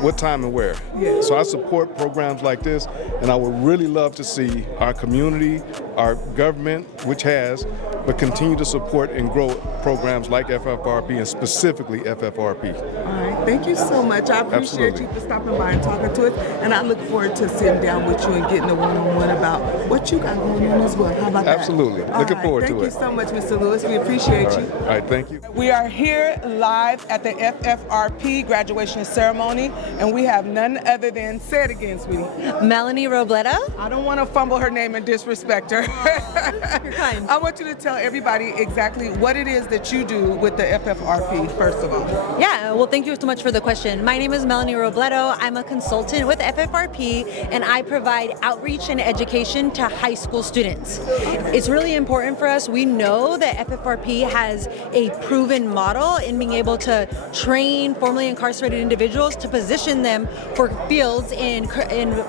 what time and where? Yeah. So I support programs like this, and I would really love to see our community, our government, which has, but continue to support and grow programs like FFRP and specifically FFRP. All right, thank you so much. I appreciate you for stopping by and talking to us, and I look forward to sitting down with you and getting a one-on-one about what you got going on as well. How about that? Absolutely. Looking forward to it. Thank you so much, Mr. Lewis. We appreciate you. All right, thank you. We are here live at the FFRP graduation ceremony, and we have none other than, say it again, sweetie. Melanie Robledo. I don't want to fumble her name and disrespect her. You're kind. I want you to tell everybody exactly what it is that you do with the FFRP, first of all. Yeah, well, thank you so much for the question. My name is Melanie Robledo. I'm a consultant with FFRP, and I provide outreach and education to high school students. It's really important for us. We know that FFRP has a proven model in being able to train formerly incarcerated individuals to position them for fields in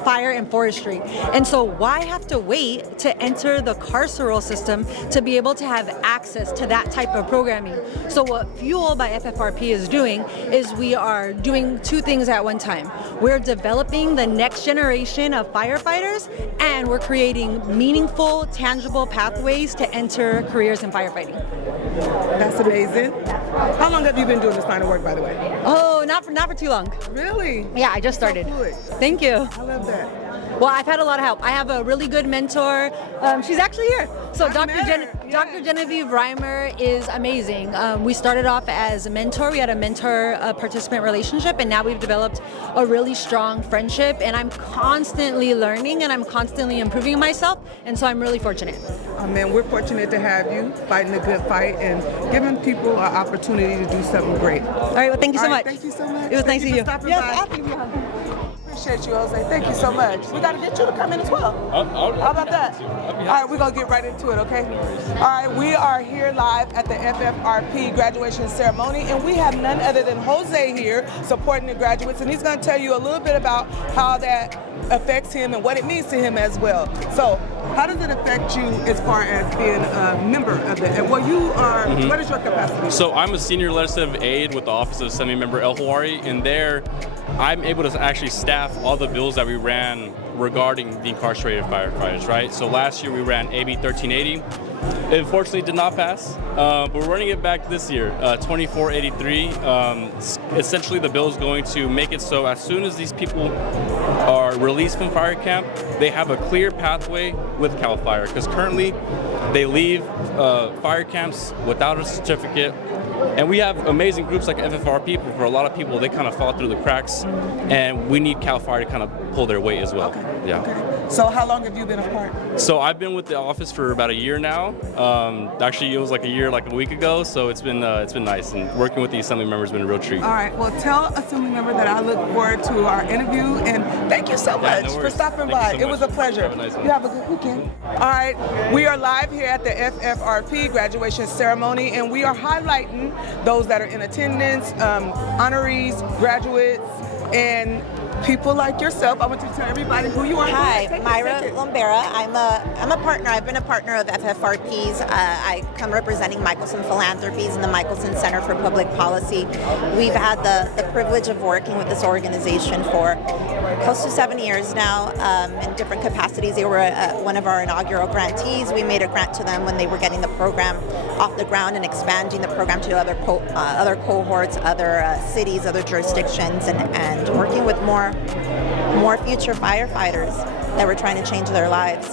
fire and forestry. And so why have to wait to enter the carceral system to be able to have access to that type of programming? So what Fuel by FFRP is doing is we are doing two things at one time. We're developing the next generation of firefighters, and we're creating meaningful, tangible pathways to enter careers in firefighting. That's amazing. How long have you been doing this kind of work, by the way? Oh, not for too long. Really? Yeah, I just started. So good. Thank you. I love that. Well, I've had a lot of help. I have a really good mentor. She's actually here. So Dr. Genevieve Reimer is amazing. We started off as a mentor. We had a mentor-participant relationship, and now we've developed a really strong friendship, and I'm constantly learning, and I'm constantly improving myself, and so I'm really fortunate. Oh, man, we're fortunate to have you fighting a good fight and giving people an opportunity to do something great. All right, well, thank you so much. Thank you so much. It was nice to see you. Yes, appreciate you, Jose. Thank you so much. We got to get you to come in as well. How about that? All right, we're going to get right into it, okay? All right, we are here live at the FFRP graduation ceremony, and we have none other than Jose here supporting the graduates, and he's going to tell you a little bit about how that affects him and what it means to him as well. So how does it affect you as far as being a member of it? And well, you are, what is your capacity? So I'm a senior legislative aide with the Office of Assembly Member El Hawari, and there I'm able to actually staff all the bills that we ran regarding the incarcerated firefighters, right? So last year we ran AB 1380. It unfortunately did not pass, but we're running it back this year, 2483. Essentially the bill is going to make it so as soon as these people are released from fire camp, they have a clear pathway with CAL FIRE, because currently they leave fire camps without a certificate. And we have amazing groups like FFRP, but for a lot of people, they kind of fall through the cracks, and we need CAL FIRE to kind of pull their weight as well. Okay. Yeah. Okay. So how long have you been a part? So I've been with the office for about a year now. Actually, it was like a week ago. So it's been nice, and working with the assembly members has been a real treat. All right. Well, tell assembly member that I look forward to our interview, and thank you so much for stopping by. It was a pleasure. Have a nice one. You have a good weekend. All right. We are live here at the FFRP graduation ceremony, and we are highlighting those that are in attendance, honorees, graduates, and people like yourself. I want you to tell everybody who you are. Hi, Myra Lombera. I'm a partner. I've been a partner of FFRP's. I come representing Michelson Philanthropies and the Michelson Center for Public Policy. We've had the privilege of working with this organization for close to 7 years now in different capacities. They were one of our inaugural grantees. We made a grant to them when they were getting the program off the ground and expanding the program to other cohorts, other cities, other jurisdictions, and working with more future firefighters that were trying to change their lives.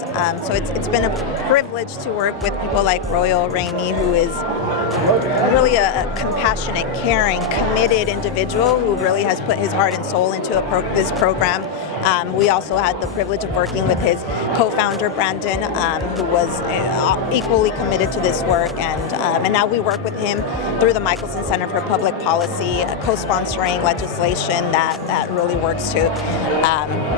So it's been a privilege to work with people like Royal Ramey, who is really a compassionate, caring, committed individual who really has put his heart and soul into this program. We also had the privilege of working with his co-founder, Brandon, who was equally committed to this work. And now we work with him through the Michelson Center for Public Policy, co-sponsoring legislation that really works to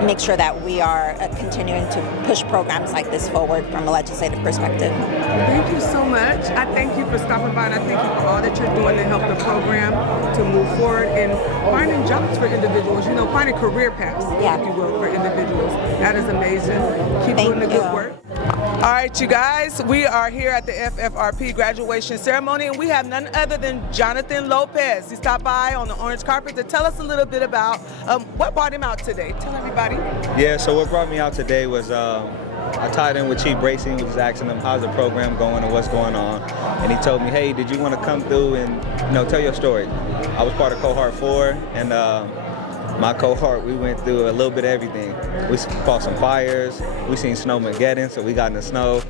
make sure that we are continuing to push programs like this forward from a legislative perspective. Thank you so much. I thank you for stopping by, and I thank you for all that you're doing to help the program to move forward and finding jobs for individuals, finding career paths, if you will, for individuals. That is amazing. Keep doing the good work. All right, you guys, we are here at the FFRP graduation ceremony, and we have none other than Jonathan Lopez. He stopped by on the orange carpet to tell us a little bit about what brought him out today. Tell everybody. Yeah, so what brought me out today was I tied in with Chief Bracey, was asking him how's the program going and what's going on. And he told me, hey, did you want to come through and tell your story? I was part of Cohort 4, and my cohort, we went through a little bit of everything. We fought some fires, we seen snowmageddon, so we got in the snow.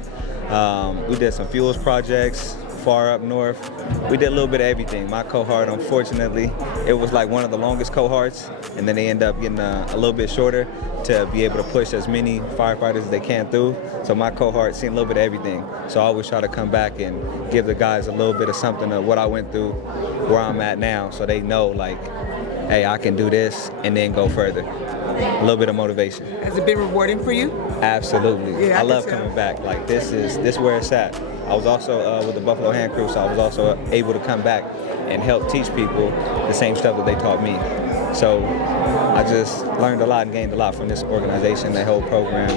We did some fuels projects far up north. We did a little bit of everything. My cohort, unfortunately, it was like one of the longest cohorts, and then they end up getting a little bit shorter to be able to push as many firefighters as they can through. So my cohort seen a little bit of everything. So I always try to come back and give the guys a little bit of something of what I went through, where I'm at now, so they know, like, hey, I can do this and then go further. A little bit of motivation. Has it been rewarding for you? Absolutely. I love coming back. Like, this is where it's at. I was also with the Buffalo Hand Crew, so I was also able to come back and help teach people the same stuff that they taught me. So I just learned a lot and gained a lot from this organization. The whole program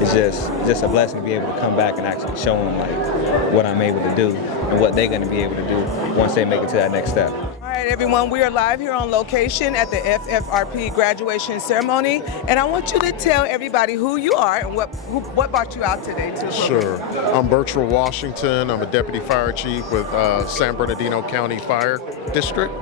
is just a blessing to be able to come back and actually show them like what I'm able to do and what they're going to be able to do once they make it to that next step. All right, everyone, we are live here on location at the FFRP graduation ceremony, and I want you to tell everybody who you are and what brought you out today to the program. Sure. I'm Bertrell Washington. I'm a deputy fire chief with San Bernardino County Fire District.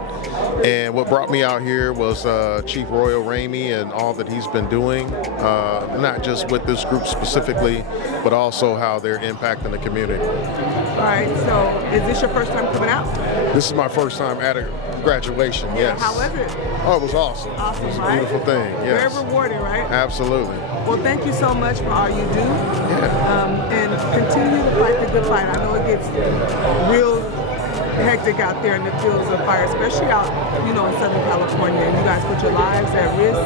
And what brought me out here was Chief Royal Ramey and all that he's been doing, not just with this group specifically, but also how they're impacting the community. All right, so is this your first time coming out? This is my first time at a graduation, yes. How was it? Oh, it was awesome. Awesome, It was a right? beautiful thing, yes. Very rewarding, right? Absolutely. Well, thank you so much for all you do. And continue to fight the good fight. I know it gets real hectic out there in the fields of fire, especially out, in Southern California. And you guys put your lives at risk,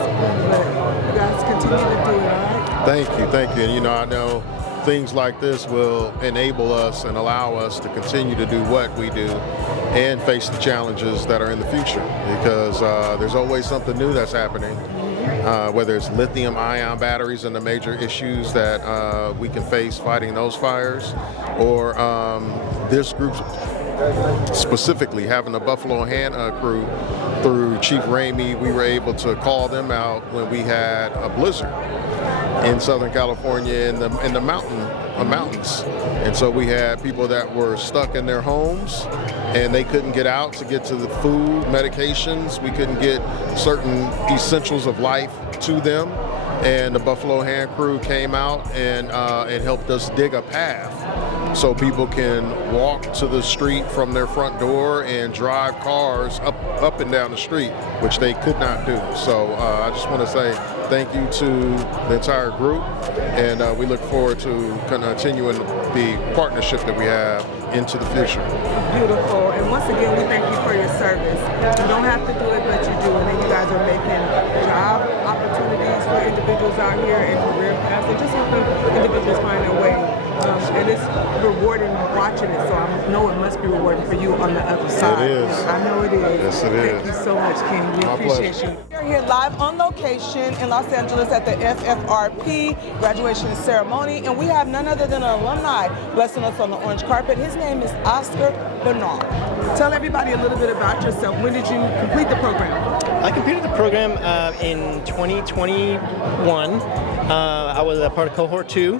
but you guys continue to do it, all right? Thank you. And I know things like this will enable us and allow us to continue to do what we do and face the challenges that are in the future, because there's always something new that's happening, whether it's lithium-ion batteries and the major issues that we can face fighting those fires, or this group specifically having the Buffalo Hand Crew. Through Chief Ramey, we were able to call them out when we had a blizzard in Southern California in the mountains. And so we had people that were stuck in their homes and they couldn't get out to get to the food, medications. We couldn't get certain essentials of life to them. And the Buffalo Hand Crew came out and helped us dig a path so people can walk to the street from their front door and drive cars up and down the street, which they could not do. So I just want to say thank you to the entire group, and we look forward to continuing the partnership that we have into the future. Beautiful. And once again, we thank you for your service. You don't have to do it, but you do. And then you guys are making job opportunities for individuals out here and career paths, and just helping individuals find their way. And it's rewarding watching it, so I know it must be rewarding for you on the other side. It is. I know it is. Yes, it Thank is. you so much, King. We My appreciate pleasure. you. We're here live on location in Los Angeles at the FFRP graduation ceremony, and we have none other than an alumni blessing us on the orange carpet. His name is Oscar Bernard. Tell everybody a little bit about yourself. When did you complete the program? I completed the program in 2021. I was a part of cohort 2,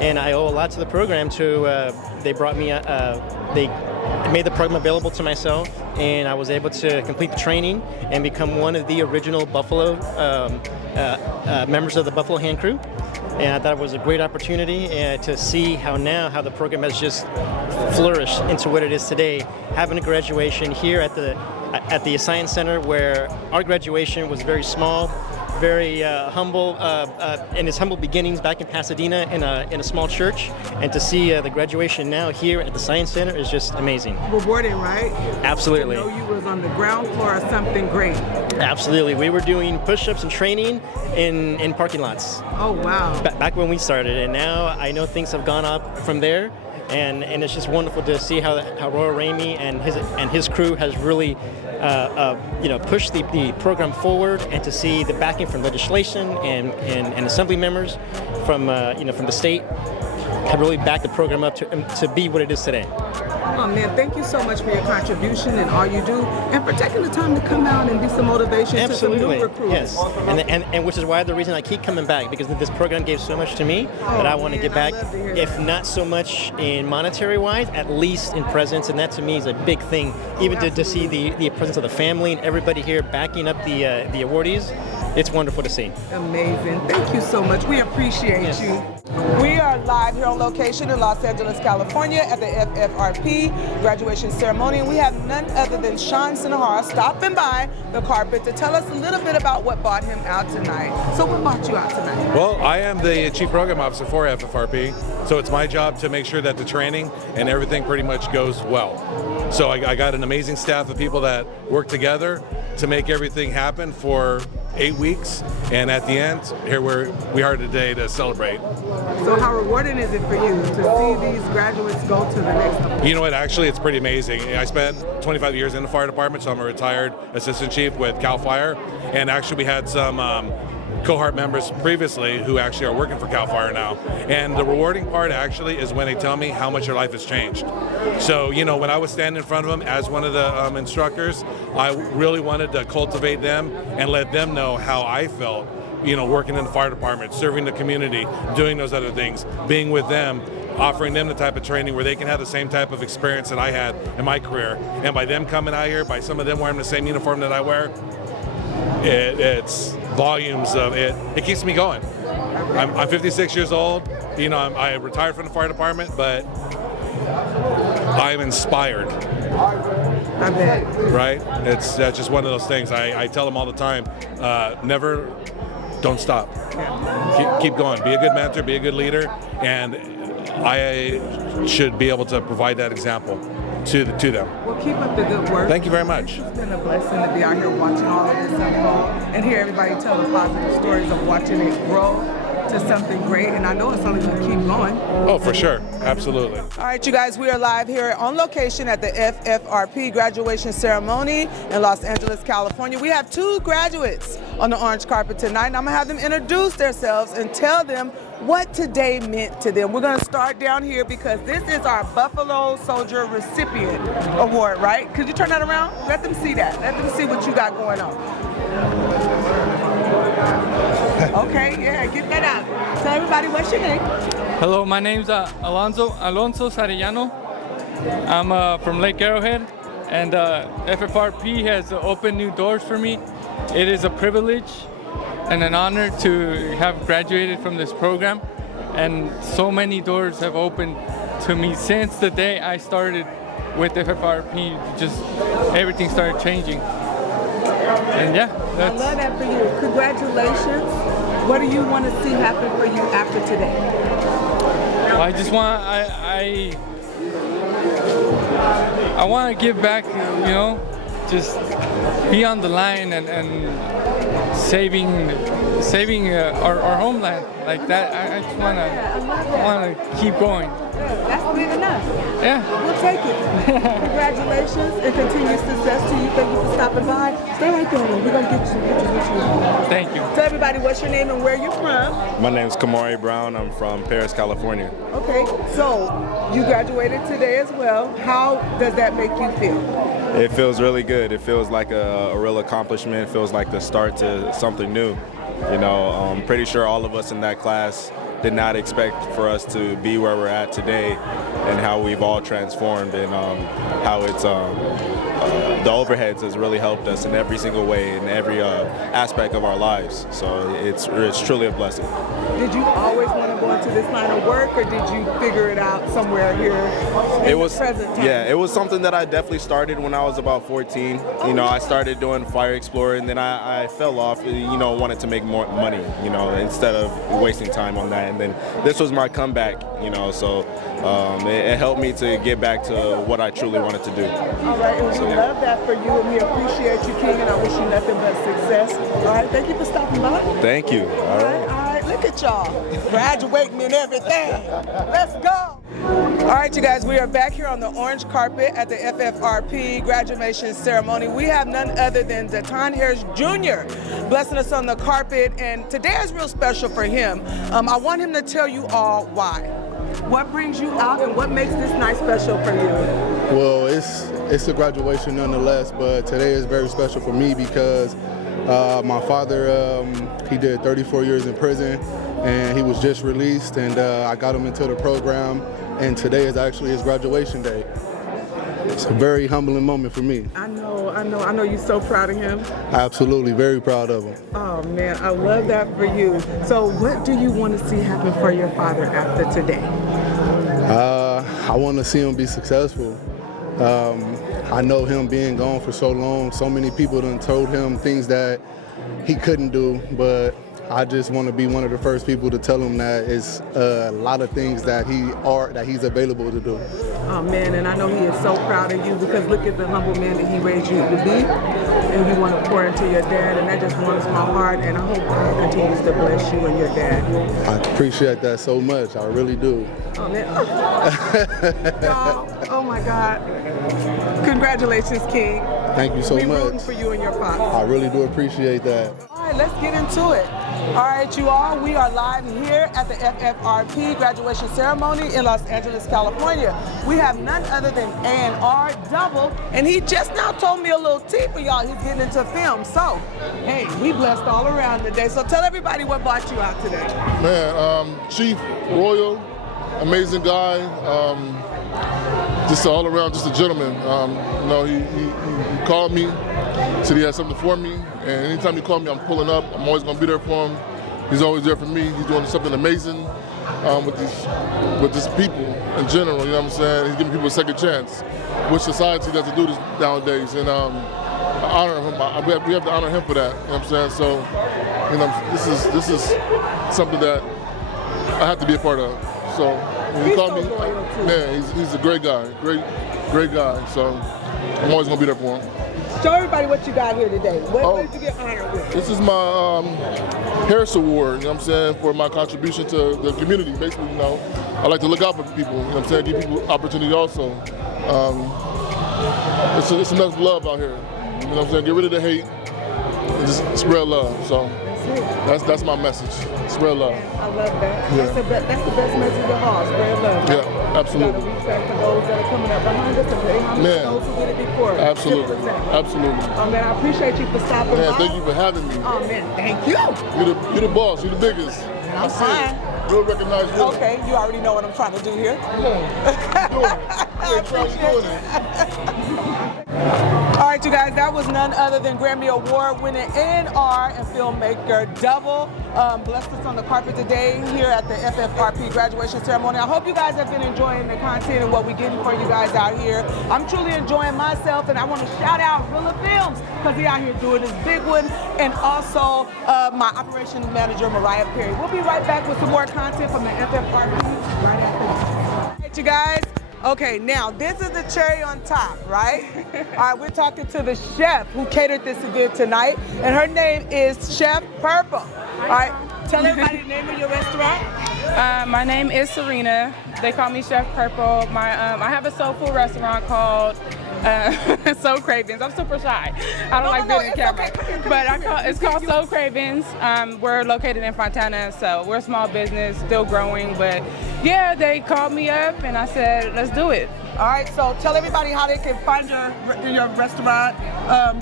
and I owe a lot to the program. They brought me, they made the program available to myself, and I was able to complete the training and become one of the original Buffalo members of the Buffalo Hand Crew. And I thought it was a great opportunity to see how the program has just flourished into what it is today. Having a graduation here at the Science Center, where our graduation was very small, very humble, in its humble beginnings back in Pasadena in a small church, and to see the graduation now here at the Science Center is just amazing. Rewarding, right? Absolutely. To know you was on the ground floor of something great. Absolutely. We were doing push-ups and training in parking lots. Oh, wow. Back when we started, and now I know things have gone up from there. And it's just wonderful to see how Royal Ramey and his crew has really pushed the program forward, and to see the backing from legislation and assembly members from the state have really backed the program up to be what it is today. Oh man, thank you so much for your contribution and all you do, and for taking the time to come out and be some motivation to some new recruits. Yes, and which is why the reason I keep coming back, because this program gave so much to me that I want to give back, if not so much in monetary wise, at least in presence, and that to me is a big thing. Even to see the presence of the family and everybody here backing up the awardees, it's wonderful to see. Amazing. Thank you so much. We appreciate you. We are live here on location in Los Angeles, California at the FFRP graduation ceremony, and we have none other than Sean Sinahara stopping by the carpet to tell us a little bit about what brought him out tonight. So what brought you out tonight? Well, I am the Chief Program Officer for FFRP, so it's my job to make sure that the training and everything pretty much goes well. So I got an amazing staff of people that work together to make everything happen for 8 weeks, and at the end, here we are today to celebrate. So how rewarding is it for you to see these graduates go to the next level? You know what, actually it's pretty amazing. I spent 25 years in the fire department, so I'm a retired assistant chief with CAL FIRE, and actually we had some cohort members previously who actually are working for CAL FIRE now. And the rewarding part actually is when they tell me how much their life has changed. So, you know, when I was standing in front of them as one of the instructors, I really wanted to cultivate them and let them know how I felt, you know, working in the fire department, serving the community, doing those other things, being with them, offering them the type of training where they can have the same type of experience that I had in my career. And by them coming out here, by some of them wearing the same uniform that I wear, it's volumes of it. It keeps me going. I'm 56 years old. You know, I retired from the fire department, but I'm inspired. I bet. Right? That's just one of those things. I tell them all the time, don't stop. Keep going. Be a good mentor, be a good leader, and I should be able to provide that example to them. Well, keep up the good work. Thank you very much. It's been a blessing to be out here watching all of this unfold and hear everybody tell the positive stories of watching it grow to something great, and I know it's only going to keep going. Oh, for sure. Absolutely. All right, you guys, we are live here on location at the FFRP graduation ceremony in Los Angeles, California. We have 2 graduates on the orange carpet tonight, and I'm going to have them introduce themselves and tell them what today meant to them. We're going to start down here because this is our Buffalo Soldier Recipient Award, right? Could you turn that around? Let them see that. Let them see what you got going on. Okay, yeah, get that out. Tell everybody what's your name. Hello, my name's Alonso Sarellano. I'm from Lake Arrowhead, and FFRP has opened new doors for me. It is a privilege and an honor to have graduated from this program, and so many doors have opened to me since the day I started with FFRP. Just everything started changing. And yeah, I love that for you. Congratulations. What do you want to see happen for you after today? Well, I just want I want to give back, you know, just be on the line and saving our homeland like that. I just want to keep going. That's big enough. Yeah. We'll take it. Congratulations and continued success to you. Thank you for stopping by. Stay right there. We're going to get some pictures with you. Thank you. Tell everybody what's your name and where you're from. My name's Kamari Brown. I'm from Paris, California. Okay, so you graduated today as well. How does that make you feel? It feels really good. It feels like a real accomplishment. It feels like the start to something new. You know, I'm pretty sure all of us in that class did not expect for us to be where we're at today, and how we've all transformed, and how it's the overheads has really helped us in every single way, in every aspect of our lives. So it's truly a blessing. Did you always want to go into this line of work, or did you figure it out somewhere here in the present time? Yeah, it was something that I definitely started when I was about 14. You know, I started doing Fire Explorer, and then I fell off, you know, wanted to make more money, you know, instead of wasting time on that. And then this was my comeback, you know, so it helped me to get back to what I truly wanted to do. All right, and we love that for you, and we appreciate you, King, and I wish you nothing but success. All right, thank you for stopping by. Thank you. All right, look at y'all, graduating and everything. Let's go. All right, you guys, we are back here on the orange carpet at the FFRP graduation ceremony. We have none other than Deton Harris Jr. blessing us on the carpet, and today is real special for him. I want him to tell you all why. What brings you out and what makes this night special for you? Well, it's a graduation nonetheless, but today is very special for me because my father, he did 34 years in prison, and he was just released, and I got him into the program, and today is actually his graduation day. It's a very humbling moment for me. I know you're so proud of him. Absolutely, very proud of him. Oh man, I love that for you. So what do you want to see happen for your father after today? I want to see him be successful. I know him being gone for so long, so many people done told him things that he couldn't do, but I just want to be one of the first people to tell him that it's a lot of things that he's available to do. Oh man, and I know he is so proud of you because look at the humble man that he raised you to be, and you want to pour into your dad, and that just warms my heart, and I hope God continues to bless you and your dad. I appreciate that so much, I really do. Oh man, oh my God. Congratulations, King. Thank you so much. We're rooting for you and your father. I really do appreciate that. All right, let's get into it. All right, you all, we are live here at the FFRP graduation ceremony in Los Angeles, California. We have none other than A&R Double, and he just now told me a little tea for y'all. He's getting into film. So, hey, we blessed all around today. So tell everybody what brought you out today. Man, Chief Royal, amazing guy. Just all around, just a gentleman. You know, he called me, said he had something for me, and anytime he called me, I'm pulling up. I'm always gonna be there for him. He's always there for me. He's doing something amazing with these people in general. You know what I'm saying? He's giving people a second chance, which society doesn't do this nowadays. And I honor him. We have to honor him for that. You know what I'm saying? So, you know, this is something that I have to be a part of. So when he called me, man, he's a great guy, great guy. So I'm always gonna be there for him. show everybody what you got here today. What did you get honored with? This is my Harris Award, you know what I'm saying, for my contribution to the community. Basically, you know, I like to look out for people, you know what I'm saying, give people opportunity also. It's enough love out here, you know what I'm saying, get rid of the hate and just spread love. So that's my message, spread love. I love that. Yeah. That's the best message of all, spread love. Yeah, absolutely. You gotta reach back to those that are coming up behind us and pay homage to those who did it before. Absolutely, absolutely. Oh man, I appreciate you for stopping by. Thank you for having me. Oh man, thank you. You're the boss, you're the biggest. I'm fine. Real recognized. Okay, you already know what I'm trying to do here. I appreciate it. All right, you guys, that was none other than Grammy Award-winning A&R and filmmaker Double blessed us on the carpet today here at the FFRP graduation ceremony. I hope you guys have been enjoying the content and what we're getting for you guys out here. I'm truly enjoying myself, and I want to shout out Rilla Films because he out here doing this big one, and also my operations manager, Mariah Perry. We'll be right back with some more content from the FFRP right after this. All right, you guys. Okay, now this is the cherry on top, right? All right, we're talking to the chef who catered this event tonight, and her name is Chef Purple. All right, tell everybody the name of your restaurant. My name is Serena. They call me Chef Purple. I have a soul food restaurant called Soul Cravens. I'm super shy. I don't like being in camera. But it's called Soul Cravens. We're located in Fontana, so we're a small business, still growing. But yeah, they called me up and I said, let's do it. All right, so tell everybody how they can find your restaurant,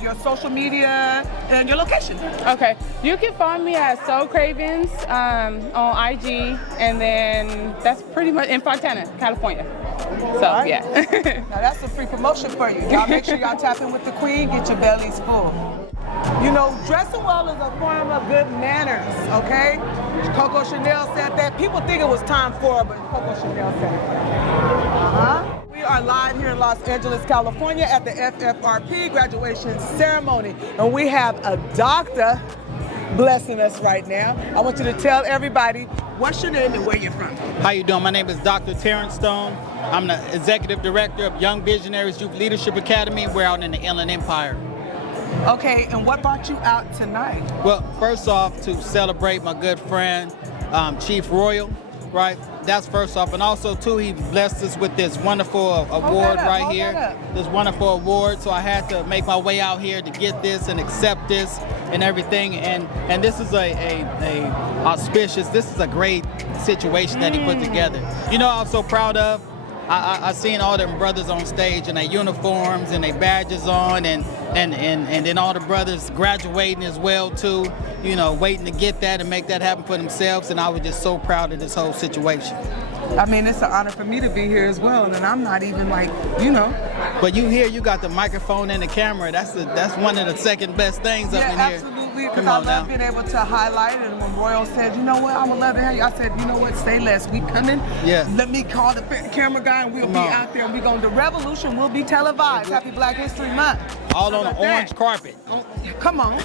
your social media, and your location. Okay, you can find me at Soul Cravens on IG, and then that's pretty much in Fontana, California. So, right. Yeah. Now that's a free promotion for you. Y'all make sure y'all tap in with the queen, get your bellies full. You know, dressing well is a form of good manners, okay? Coco Chanel said that. People think it was time for, but Coco Chanel said it. We are live here in Los Angeles, California at the FFRP graduation ceremony. And we have a doctor blessing us right now. I want you to tell everybody what's your name and where you're from. How you doing? My name is Dr. Terrence Stone. I'm the Executive Director of Young Visionaries Youth Leadership Academy. We're out in the Inland Empire. Okay, and what brought you out tonight? Well, first off, to celebrate my good friend, Chief Royal, right? That's first off. And also, too, he blessed us with this wonderful award right here. This wonderful award. So I had to make my way out here to get this and accept this and everything. And this is a auspicious, this is a great situation that he put together. You know, I'm so proud of. I seen all them brothers on stage in their uniforms and their badges on, and then all the brothers graduating as well too, you know, waiting to get that and make that happen for themselves, and I was just so proud of this whole situation. I mean, it's an honor for me to be here as well, and I'm not even like, you know. But you here, you got the microphone and the camera. That's one of the second best things up in here. Absolutely, because I love being able to highlight it. And when Royal said, you know what, I would love to have you, I said, you know what, say less. We coming. Yeah. Let me call the camera guy, and we'll be out there. And we going to, the revolution will be televised. Happy Black History Month. All on the orange carpet. Come on.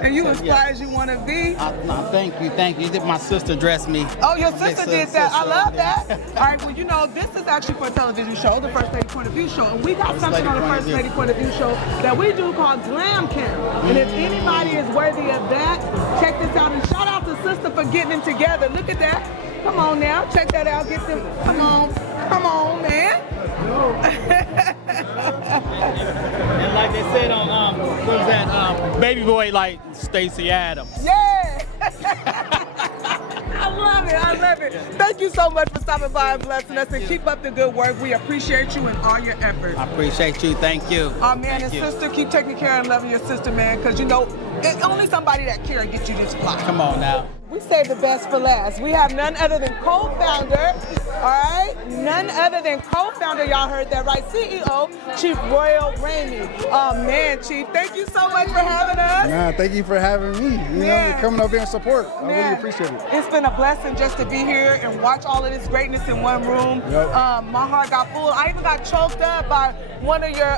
And you as fly as you want to be. No, thank you, thank you. My sister dressed me. Oh, your sister did that. I love that. All right, well, you know, this is actually for a television show, the First Lady Point of View show. And we got something on the First Lady Point of View show that we do called Glam Cam. And if anybody is worthy of that, check this out. And shout out to Sister for getting them together. Look at that. Come on now. Check that out. Get them. Come on. Come on, man. And like they said on, what was that, Baby Boy, like Stacey Adams. Yeah. I love it. I love it. Thank you so much for stopping by and blessing us, and keep up the good work. We appreciate you and all your efforts. I appreciate you. Thank you. Oh, man, and sister, keep taking care and loving your sister, man, because, you know, it's only somebody that care and get you this fly. Come on now. We saved the best for last. We have none other than co-founder, all right? None other than co-founder, y'all heard that right, CEO, Chief Royal Ramey. Oh, man, Chief, thank you so much for having us. Nah, thank you for having me. You know, coming up here and support. I really appreciate it. It's been a blessing just to be here and watch all of this greatness in one room. Yep. My heart got full. I even got choked up by one of your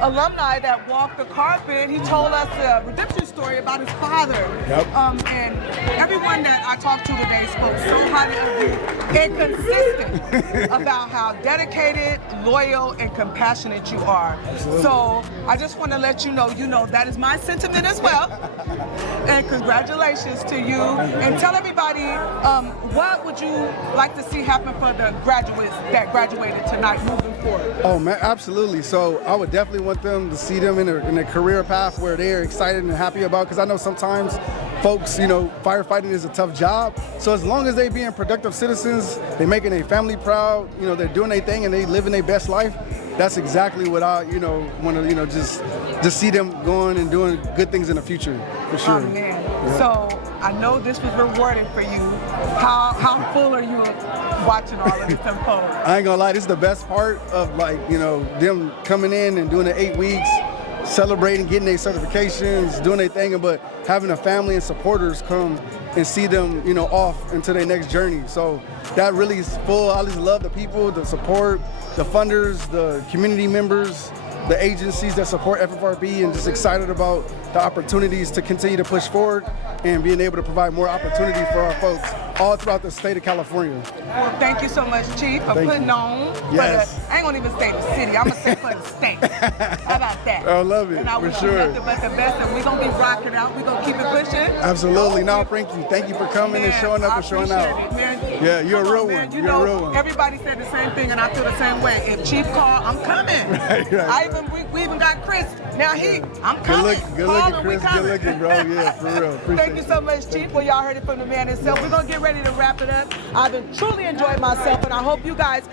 alumni that walked the carpet. He told us a redemption story about his father. Yep. And everyone that I talked to today spoke so highly of you and consistent about how dedicated, loyal, and compassionate you are. Absolutely. So I just want to let you know that is my sentiment as well. And congratulations to you. And tell everybody, what would you like to see happen for the graduates that graduated tonight moving forward? Oh man, absolutely. So I would definitely want them to see them in a career path where they're excited and happy about, because I know sometimes folks, firefighting is a tough job. So as long as they being productive citizens, they making their family proud, they're doing their thing and they living their best life, that's exactly what I, want to, just see them going and doing good things in the future, for sure. Oh man. Yeah. So I know this was rewarding for you. How full are you watching all of this unfold? I ain't gonna lie, this is the best part of them coming in and doing the 8 weeks, celebrating, getting their certifications, doing their thing, but having a family and supporters come and see them, off into their next journey. So that really is full. I just love the people, the support, the funders, the community members, the agencies that support FFRP, and just excited about the opportunities to continue to push forward and being able to provide more opportunity for our folks all throughout the state of California. Well, thank you so much, Chief, for putting on. Yes. I ain't gonna even say the city. I'm gonna say for the state. How about that? I love it, And I for wish sure. you nothing but the best, and we're gonna be rocking out. We're gonna keep it pushing. Absolutely. No, thank you. Thank you for coming and showing up and showing out. It, man. Yeah, you're a Come real on, man. one. You You're know, a real one. everybody said the same thing, and I feel the same way. If Chief called, I'm coming. Right. We even got Chris. Now I'm coming. Good looking, Chris. Good looking, bro. Yeah, for real. Appreciate Thank you so much, Chief. Well, y'all heard it from the man himself. We're going to get ready to wrap it up. I've been truly enjoyed myself, and I hope you guys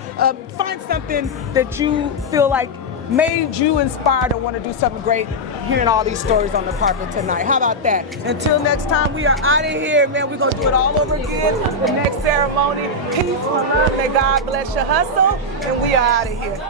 find something that you feel like made you inspired to want to do something great, hearing all these stories on the carpet tonight. How about that? Until next time, we are out of here, man. We're going to do it all over again. The next ceremony. Peace, love, may God bless your hustle, and we are out of here.